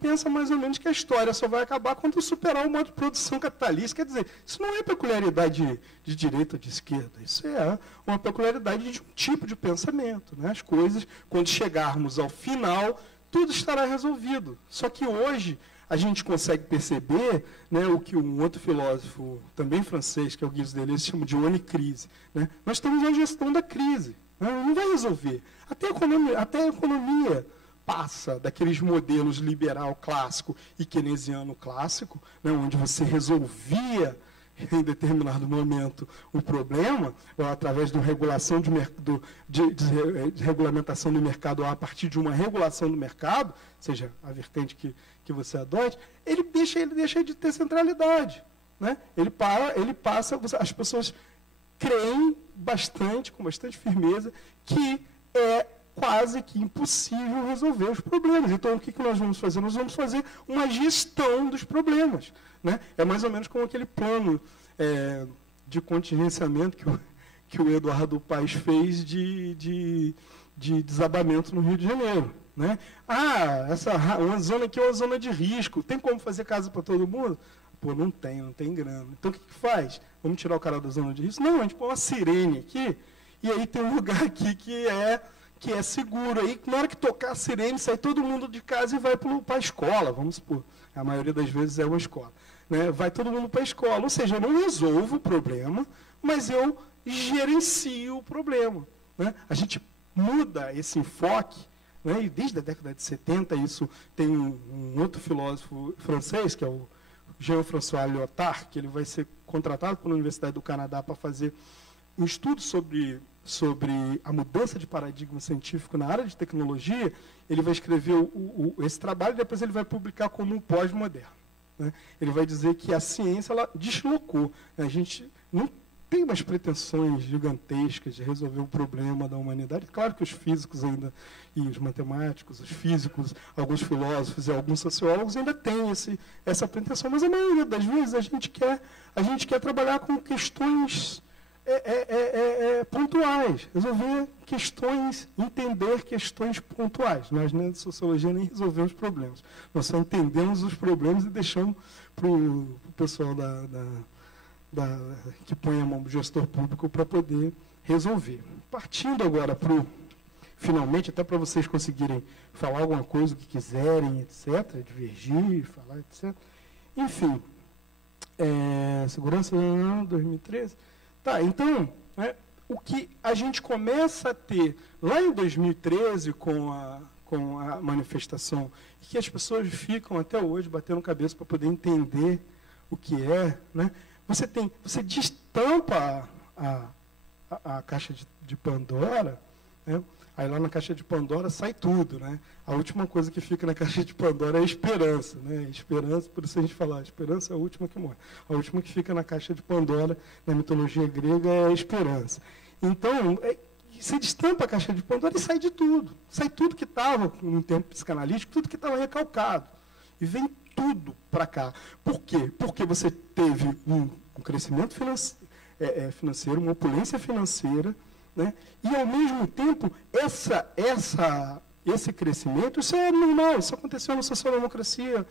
pensa mais ou menos que a história só vai acabar quando superar o modo de produção capitalista. Quer dizer, isso não é peculiaridade de direita ou de esquerda, isso é uma peculiaridade de um tipo de pensamento. Né? As coisas, quando chegarmos ao final, tudo estará resolvido. Só que hoje a gente consegue perceber, né, o que um outro filósofo, também francês, que é o Gilles Deleuze, chama de onicrise. Né? Nós estamos na gestão da crise. Não vai resolver. Até a economia passa daqueles modelos liberal clássico e keynesiano clássico, né, onde você resolvia em determinado momento o problema, ou através de regulamentação do mercado, ou a partir de uma regulação do mercado, seja a vertente que você adote, ele deixa de ter centralidade. Né? Ele passa, as pessoas creem com bastante firmeza, que é quase que impossível resolver os problemas. Então, o que nós vamos fazer? Nós vamos fazer uma gestão dos problemas. Né? É mais ou menos como aquele plano de contingenciamento que o Eduardo Paes fez de desabamento no Rio de Janeiro. Né? Uma zona aqui é uma zona de risco. Tem como fazer casa para todo mundo? Pô, não tem grana. Então, o que faz? Vamos tirar o cara da zona de risco? Não, a gente põe uma sirene aqui, e aí tem um lugar aqui que é seguro. Aí, na hora que tocar a sirene, sai todo mundo de casa e vai para a escola, vamos supor. A maioria das vezes é uma escola. Né? Vai todo mundo para a escola. Ou seja, eu não resolvo o problema, mas eu gerencio o problema. Né? A gente muda esse enfoque, né? E desde a década de 70, isso tem um outro filósofo francês, que é o Jean-François Lyotard, que ele vai ser contratado pela Universidade do Canadá para fazer um estudo sobre a mudança de paradigma científico na área de tecnologia. Ele vai escrever esse trabalho e depois ele vai publicar como um pós-moderno. Né? Ele vai dizer que a ciência ela deslocou. Né? A gente não tem umas pretensões gigantescas de resolver o problema da humanidade. Claro que os físicos ainda, e os matemáticos, os físicos, alguns filósofos e alguns sociólogos ainda têm essa pretensão, mas a maioria das vezes a gente quer trabalhar com questões pontuais, resolver questões, entender questões pontuais. Nós, na sociologia, nem resolvemos problemas. Nós só entendemos os problemas e deixamos para o pessoal que põe a mão do gestor público para poder resolver. Partindo agora para finalmente, até para vocês conseguirem falar alguma coisa, o que quiserem, etc., divergir, falar, etc. Enfim, segurança 2013. Tá, então, o que a gente começa a ter lá em 2013 com a manifestação, e que as pessoas ficam até hoje batendo cabeça para poder entender o que é, né? Você destampa a caixa de Pandora, né? Aí lá na caixa de Pandora sai tudo, né? A última coisa que fica na caixa de Pandora é a esperança, né? Esperança, por isso a gente fala, a esperança é a última que morre. A última que fica na caixa de Pandora, na mitologia grega, é a esperança. Então, você destampa a caixa de Pandora e sai de tudo. Sai tudo que estava, no tempo psicanalítico, tudo que estava recalcado. E vem tudo para cá. Por quê? Porque você teve um crescimento financeiro, uma opulência financeira, né? E, ao mesmo tempo, esse crescimento, isso é normal, isso aconteceu na social-democracia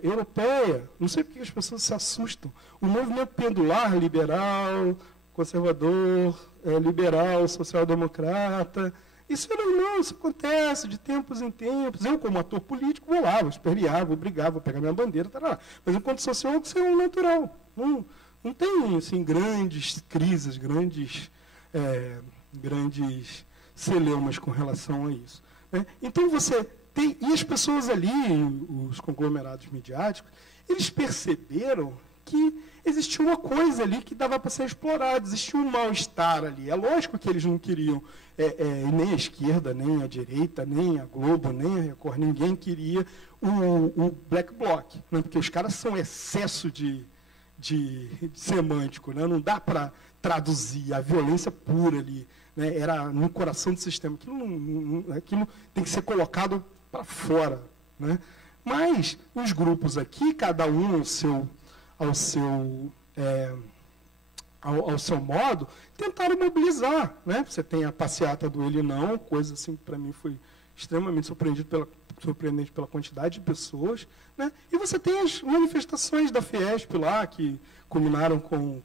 europeia. Não sei porque as pessoas se assustam. O movimento pendular, liberal, conservador, liberal, social-democrata, isso é normal, isso acontece de tempos em tempos. Eu, como ator político, vou lá, vou espernear, vou brigar, vou pegar minha bandeira, tá lá. Mas enquanto sociólogo, isso é natural. Não tem assim, grandes crises, grandes celeumas com relação a isso, né? Então você tem. E as pessoas ali, os conglomerados midiáticos, eles perceberam que existia uma coisa ali que dava para ser explorada, existia um mal-estar ali. É lógico que eles não queriam, nem a esquerda, nem a direita, nem a Globo, nem a Record, ninguém queria o Black Bloc, né? Porque os caras são excesso de semântico, né? Não dá para traduzir a violência pura ali, né? Era no coração do sistema. Aquilo tem que ser colocado para fora, né? Mas os grupos aqui, cada um ao seu modo, tentaram mobilizar, né? Você tem a passeata do Ele Não, coisa assim que para mim foi extremamente surpreendente pela quantidade de pessoas, né? E você tem as manifestações da Fiesp lá, que culminaram com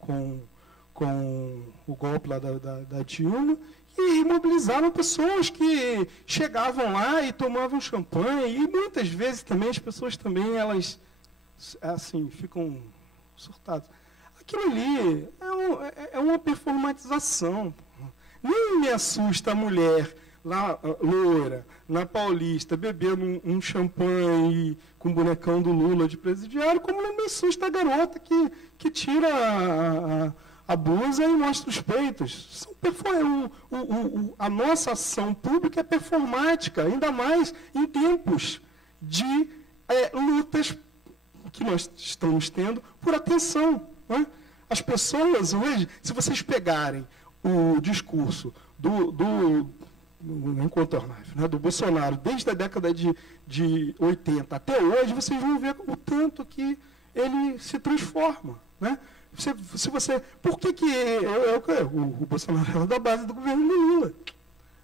o golpe lá da Dilma, e mobilizaram pessoas que chegavam lá e tomavam champanhe, e muitas vezes também as pessoas também, elas assim, ficam surtadas. Aquilo ali é uma performatização. Nem me assusta a mulher lá, loura, na Paulista, bebendo um champanhe com o bonecão do Lula de presidiário, como não me assusta a garota que tira a blusa e mostra os peitos. A nossa ação pública é performática, ainda mais em tempos de lutas que nós estamos tendo por atenção, né? As pessoas hoje, se vocês pegarem o discurso do incontornável, né, do Bolsonaro, desde a década de 80 até hoje, vocês vão ver o tanto que ele se transforma, né? Por que o Bolsonaro é da base do governo do Lula?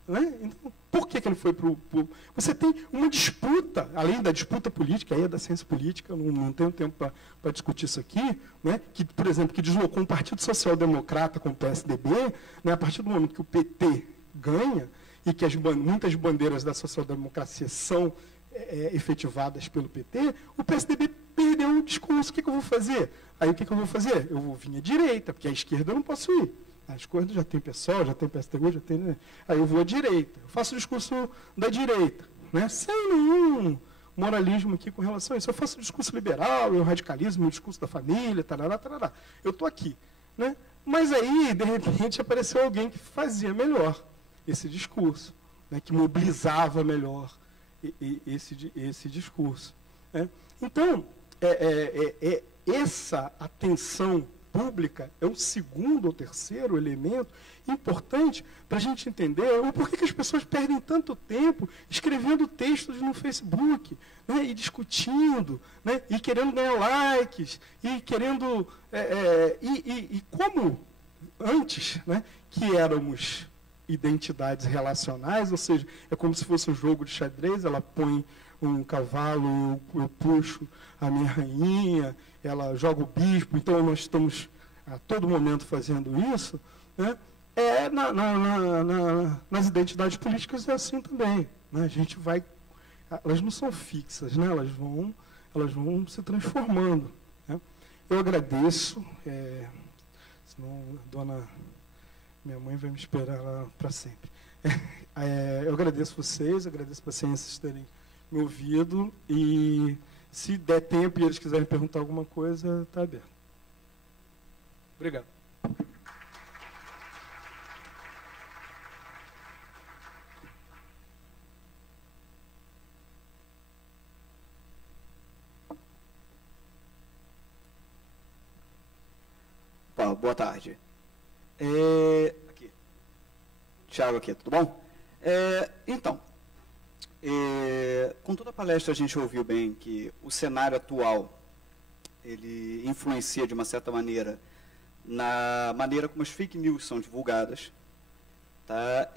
Né? Então, por que ele foi para o... Você tem uma disputa, além da disputa política, aí é da ciência política, não tenho tempo para discutir isso aqui, né? Que, por exemplo, que deslocou um partido social-democrata com o PSDB, né? A partir do momento que o PT ganha, e que muitas bandeiras da social-democracia são efetivadas pelo PT, o PSDB perdeu o discurso. O que eu vou fazer? Aí o que eu vou fazer? Eu vou vir à direita, porque à esquerda eu não posso ir. A esquerda já tem PSOL, já tem PSTU, já tem... Né? Aí eu vou à direita. Eu faço o discurso da direita, né? Sem nenhum moralismo aqui com relação a isso. Eu faço o discurso liberal, o radicalismo, o discurso da família, tarará, tarará. Eu estou aqui, né? Mas aí, de repente, apareceu alguém que fazia melhor esse discurso, né? Que mobilizava melhor esse discurso, né? Então, essa atenção pública é um segundo ou terceiro elemento importante para a gente entender o porquê que as pessoas perdem tanto tempo escrevendo textos no Facebook, né, e discutindo, né, e querendo ganhar likes, e querendo... e como antes, né, que éramos identidades relacionais, ou seja, é como se fosse um jogo de xadrez, ela põe um cavalo, eu puxo a minha rainha, ela joga o bispo, então nós estamos a todo momento fazendo isso, né? Nas identidades políticas é assim também, né? A gente vai, elas não são fixas, né? Elas vão se transformando, né? Eu agradeço, senão minha mãe vai me esperar lá para sempre. Eu agradeço vocês, agradeço a paciência de terem me ouvido, e se der tempo e eles quiserem perguntar alguma coisa, está aberto. Obrigado. Boa tarde. Aqui. Thiago aqui, tudo bom? Então, com toda a palestra a gente ouviu bem que o cenário atual, ele influencia de uma certa maneira na maneira como as fake news são divulgadas. Tá?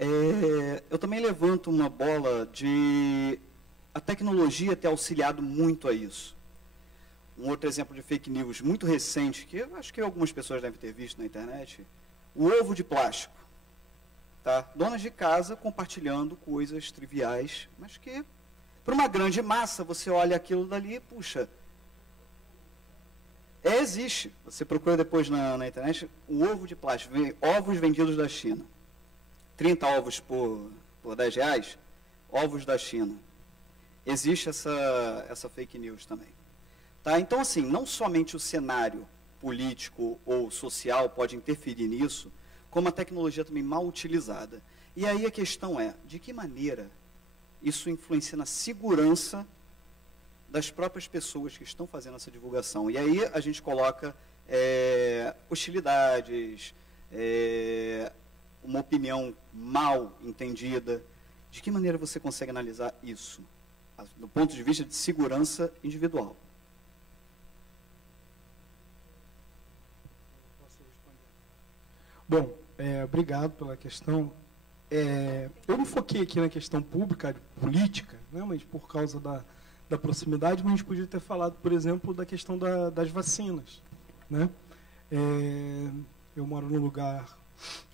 Eu também levanto uma bola de a tecnologia ter auxiliado muito a isso. Um outro exemplo de fake news muito recente, que eu acho que algumas pessoas devem ter visto na internet, o ovo de plástico. Tá? Donas de casa compartilhando coisas triviais, mas que, para uma grande massa, você olha aquilo dali, puxa, existe. Você procura depois na internet, o ovo de plástico, ovos vendidos da China. 30 ovos por R$10, ovos da China. Existe essa fake news também. Tá? Então, assim, não somente o cenário político ou social pode interferir nisso, como a tecnologia também mal utilizada. E aí a questão é, de que maneira isso influencia na segurança das próprias pessoas que estão fazendo essa divulgação. E aí a gente coloca hostilidades, uma opinião mal entendida. De que maneira você consegue analisar isso, do ponto de vista de segurança individual? Bom, obrigado pela questão. Eu me foquei aqui na questão pública, política, né, mas por causa da proximidade, mas a gente podia ter falado, por exemplo, da questão das vacinas. Né? Eu moro num lugar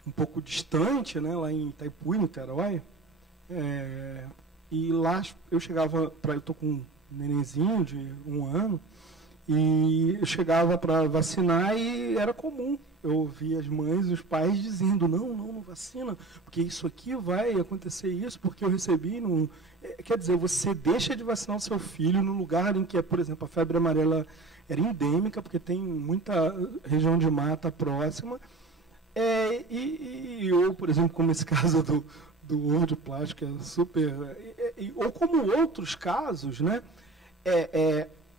um pouco distante, né, lá em Itaipu, em Niterói, e lá eu chegava, eu estou com um nenenzinho de 1 ano, e eu chegava para vacinar e era comum. Eu ouvia as mães e os pais dizendo, não vacina, porque isso aqui vai acontecer isso, porque eu recebi... Quer dizer, você deixa de vacinar o seu filho no lugar em que, por exemplo, a febre amarela era endêmica, porque tem muita região de mata próxima, eu, por exemplo, como esse caso do ovo de plástico, é super... ou como outros casos, né?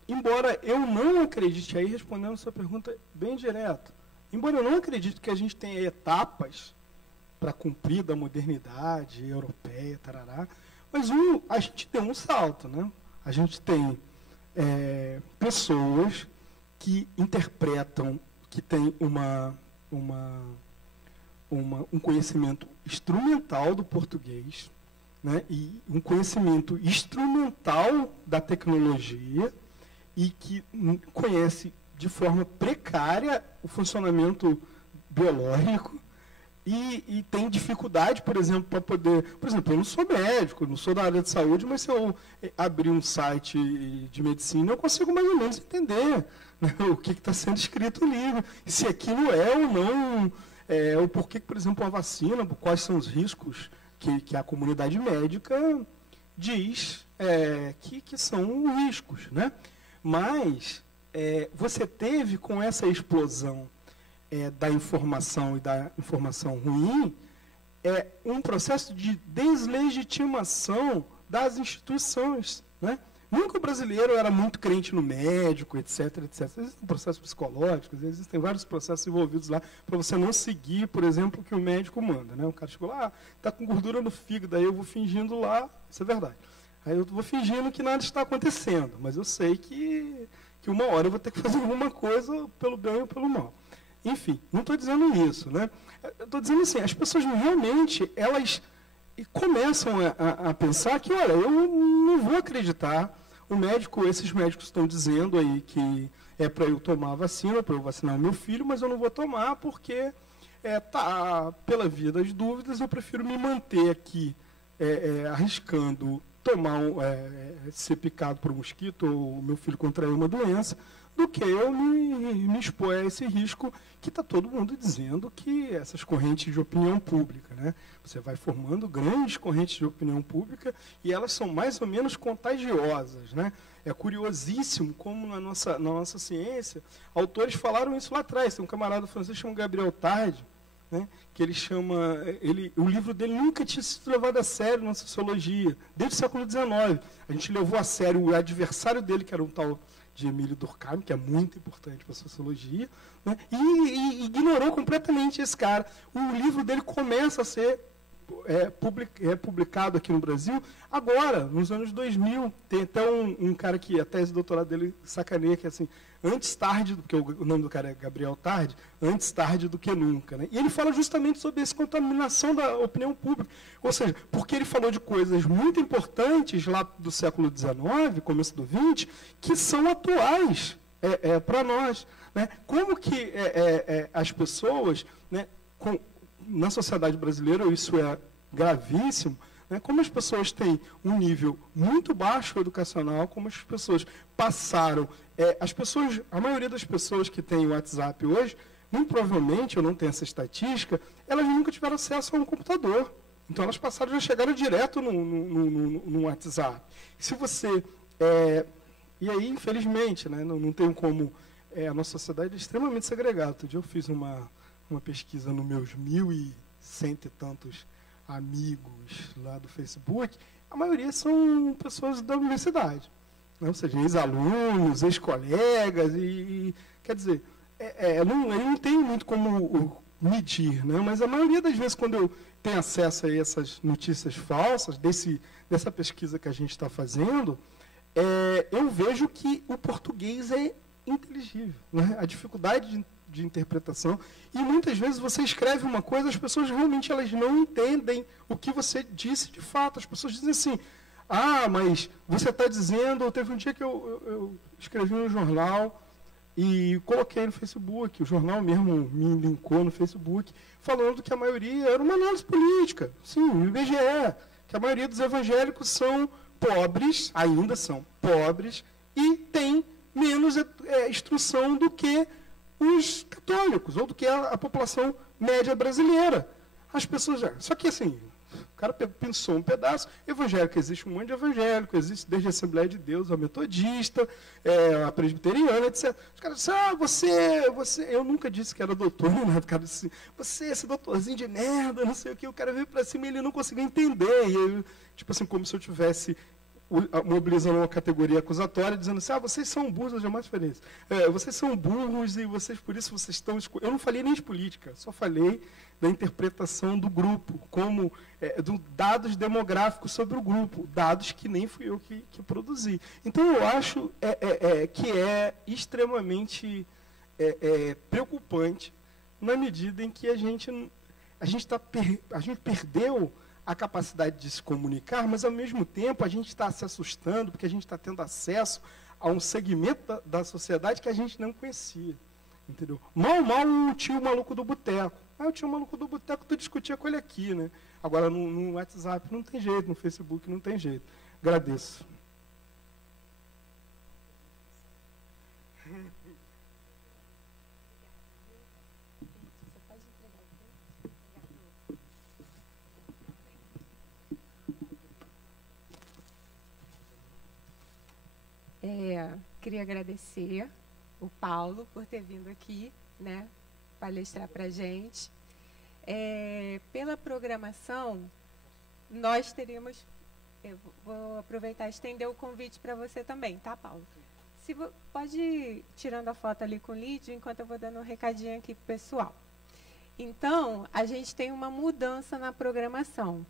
Embora eu não acredite, aí respondendo a sua pergunta bem direto, embora eu não acredite que a gente tenha etapas para cumprir da modernidade europeia, tarará, mas a gente tem um salto, né? A gente tem pessoas que interpretam, que têm um conhecimento instrumental do português, né? E um conhecimento instrumental da tecnologia, e que conhece de forma precária o funcionamento biológico e tem dificuldade, por exemplo, para poder... Por exemplo, eu não sou médico, não sou da área de saúde, mas se eu abrir um site de medicina, eu consigo mais ou menos entender, né, o que está sendo escrito no livro, se aquilo é ou não, o porquê, por exemplo, a vacina, quais são os riscos que a comunidade médica diz que são riscos, né? Mas você teve, com essa explosão da informação e da informação ruim, um processo de deslegitimação das instituições. Né? Nunca o brasileiro era muito crente no médico, etc, etc. Existem processos psicológicos, existem vários processos envolvidos lá para você não seguir, por exemplo, o que o médico manda. Né? O cara chegou lá, está com gordura no fígado, aí eu vou fingindo lá, isso é verdade. Aí eu vou fingindo que nada está acontecendo, mas eu sei que uma hora eu vou ter que fazer alguma coisa pelo bem ou pelo mal. Enfim, não estou dizendo isso. Né? Estou dizendo assim, as pessoas realmente, elas começam a pensar que, olha, eu não vou acreditar, esses médicos estão dizendo aí que é para eu tomar a vacina, para eu vacinar o meu filho, mas eu não vou tomar porque, pela via das dúvidas, eu prefiro me manter aqui arriscando ser picado por um mosquito ou meu filho contrair uma doença, do que eu me expor a esse risco que está todo mundo dizendo que essas correntes de opinião pública. Né? Você vai formando grandes correntes de opinião pública e elas são mais ou menos contagiosas. Né? É curiosíssimo como na nossa ciência, autores falaram isso lá atrás. Tem um camarada francês chamado Gabriel Tarde, né, que ele chama, o livro dele nunca tinha sido levado a sério na sociologia, desde o século XIX. A gente levou a sério o adversário dele, que era um tal de Emílio Durkheim, que é muito importante para a sociologia, né, e ignorou completamente esse cara. O livro dele começa a ser publicado aqui no Brasil agora, nos anos 2000. Tem até um cara que a tese de doutorado dele sacaneia, que é assim, antes tarde, porque o nome do cara é Gabriel Tarde, antes tarde do que nunca. Né? E ele fala justamente sobre essa contaminação da opinião pública. Ou seja, porque ele falou de coisas muito importantes lá do século XIX, começo do XX, que são atuais para nós. Né? Como que as pessoas, né, na sociedade brasileira, isso é gravíssimo, né? Como as pessoas têm um nível muito baixo educacional, como as pessoas passaram, a maioria das pessoas que têm o WhatsApp hoje, muito provavelmente, eu não tenho essa estatística, elas nunca tiveram acesso a um computador. Então elas já chegaram direto no WhatsApp. Se você... e aí, infelizmente, né, não tem como... a nossa sociedade é extremamente segregada. Outro dia eu fiz uma pesquisa nos meus 1.100 e tantos amigos lá do Facebook, a maioria são pessoas da universidade, né? Ou seja, ex-alunos, ex-colegas, quer dizer, eu não tenho muito como medir, né? Mas a maioria das vezes, quando eu tenho acesso a essas notícias falsas, dessa pesquisa que a gente está fazendo, eu vejo que o português é inteligível, né? A dificuldade de interpretação, e muitas vezes você escreve uma coisa, as pessoas realmente elas não entendem o que você disse de fato. As pessoas dizem assim, mas você está dizendo... Teve um dia que eu escrevi no jornal e coloquei no Facebook, o jornal mesmo me linkou no Facebook, falando que a maioria era uma análise política, sim, o IBGE, que a maioria dos evangélicos são pobres, ainda são pobres, e têm menos instrução do que os católicos, ou do que a população média brasileira. As pessoas só que assim, o cara pensou um pedaço, evangélico, existe um monte de evangélico, existe desde a Assembleia de Deus, a metodista, a presbiteriana, etc. Os caras disseram, você, eu nunca disse que era doutor, né? O cara disse, você, esse doutorzinho de merda, não sei o que, o cara veio para cima e ele não conseguia entender. E eu, tipo assim, como se eu tivesse mobilizando uma categoria acusatória, dizendo assim, vocês são burros, eu jamais falei isso. Vocês são burros e vocês, por isso vocês estão... Eu não falei nem de política, só falei da interpretação do grupo, como dados demográficos sobre o grupo, dados que nem fui eu que produzi. Então, eu acho que é extremamente preocupante na medida em que a gente perdeu a capacidade de se comunicar, mas, ao mesmo tempo, a gente está se assustando porque a gente está tendo acesso a um segmento da sociedade que a gente não conhecia. Entendeu? Mal o tio maluco do boteco. O tio maluco do boteco, tu discutia com ele aqui, né? Agora, no WhatsApp não tem jeito, no Facebook não tem jeito. Agradeço. Queria agradecer o Paulo por ter vindo aqui, né, palestrar para a gente. Pela programação, nós teremos Eu vou aproveitar e estender o convite para você também, tá, Paulo? Pode ir tirando a foto ali com o Lídio, enquanto eu vou dando um recadinho aqui para o pessoal. Então, a gente tem uma mudança na programação.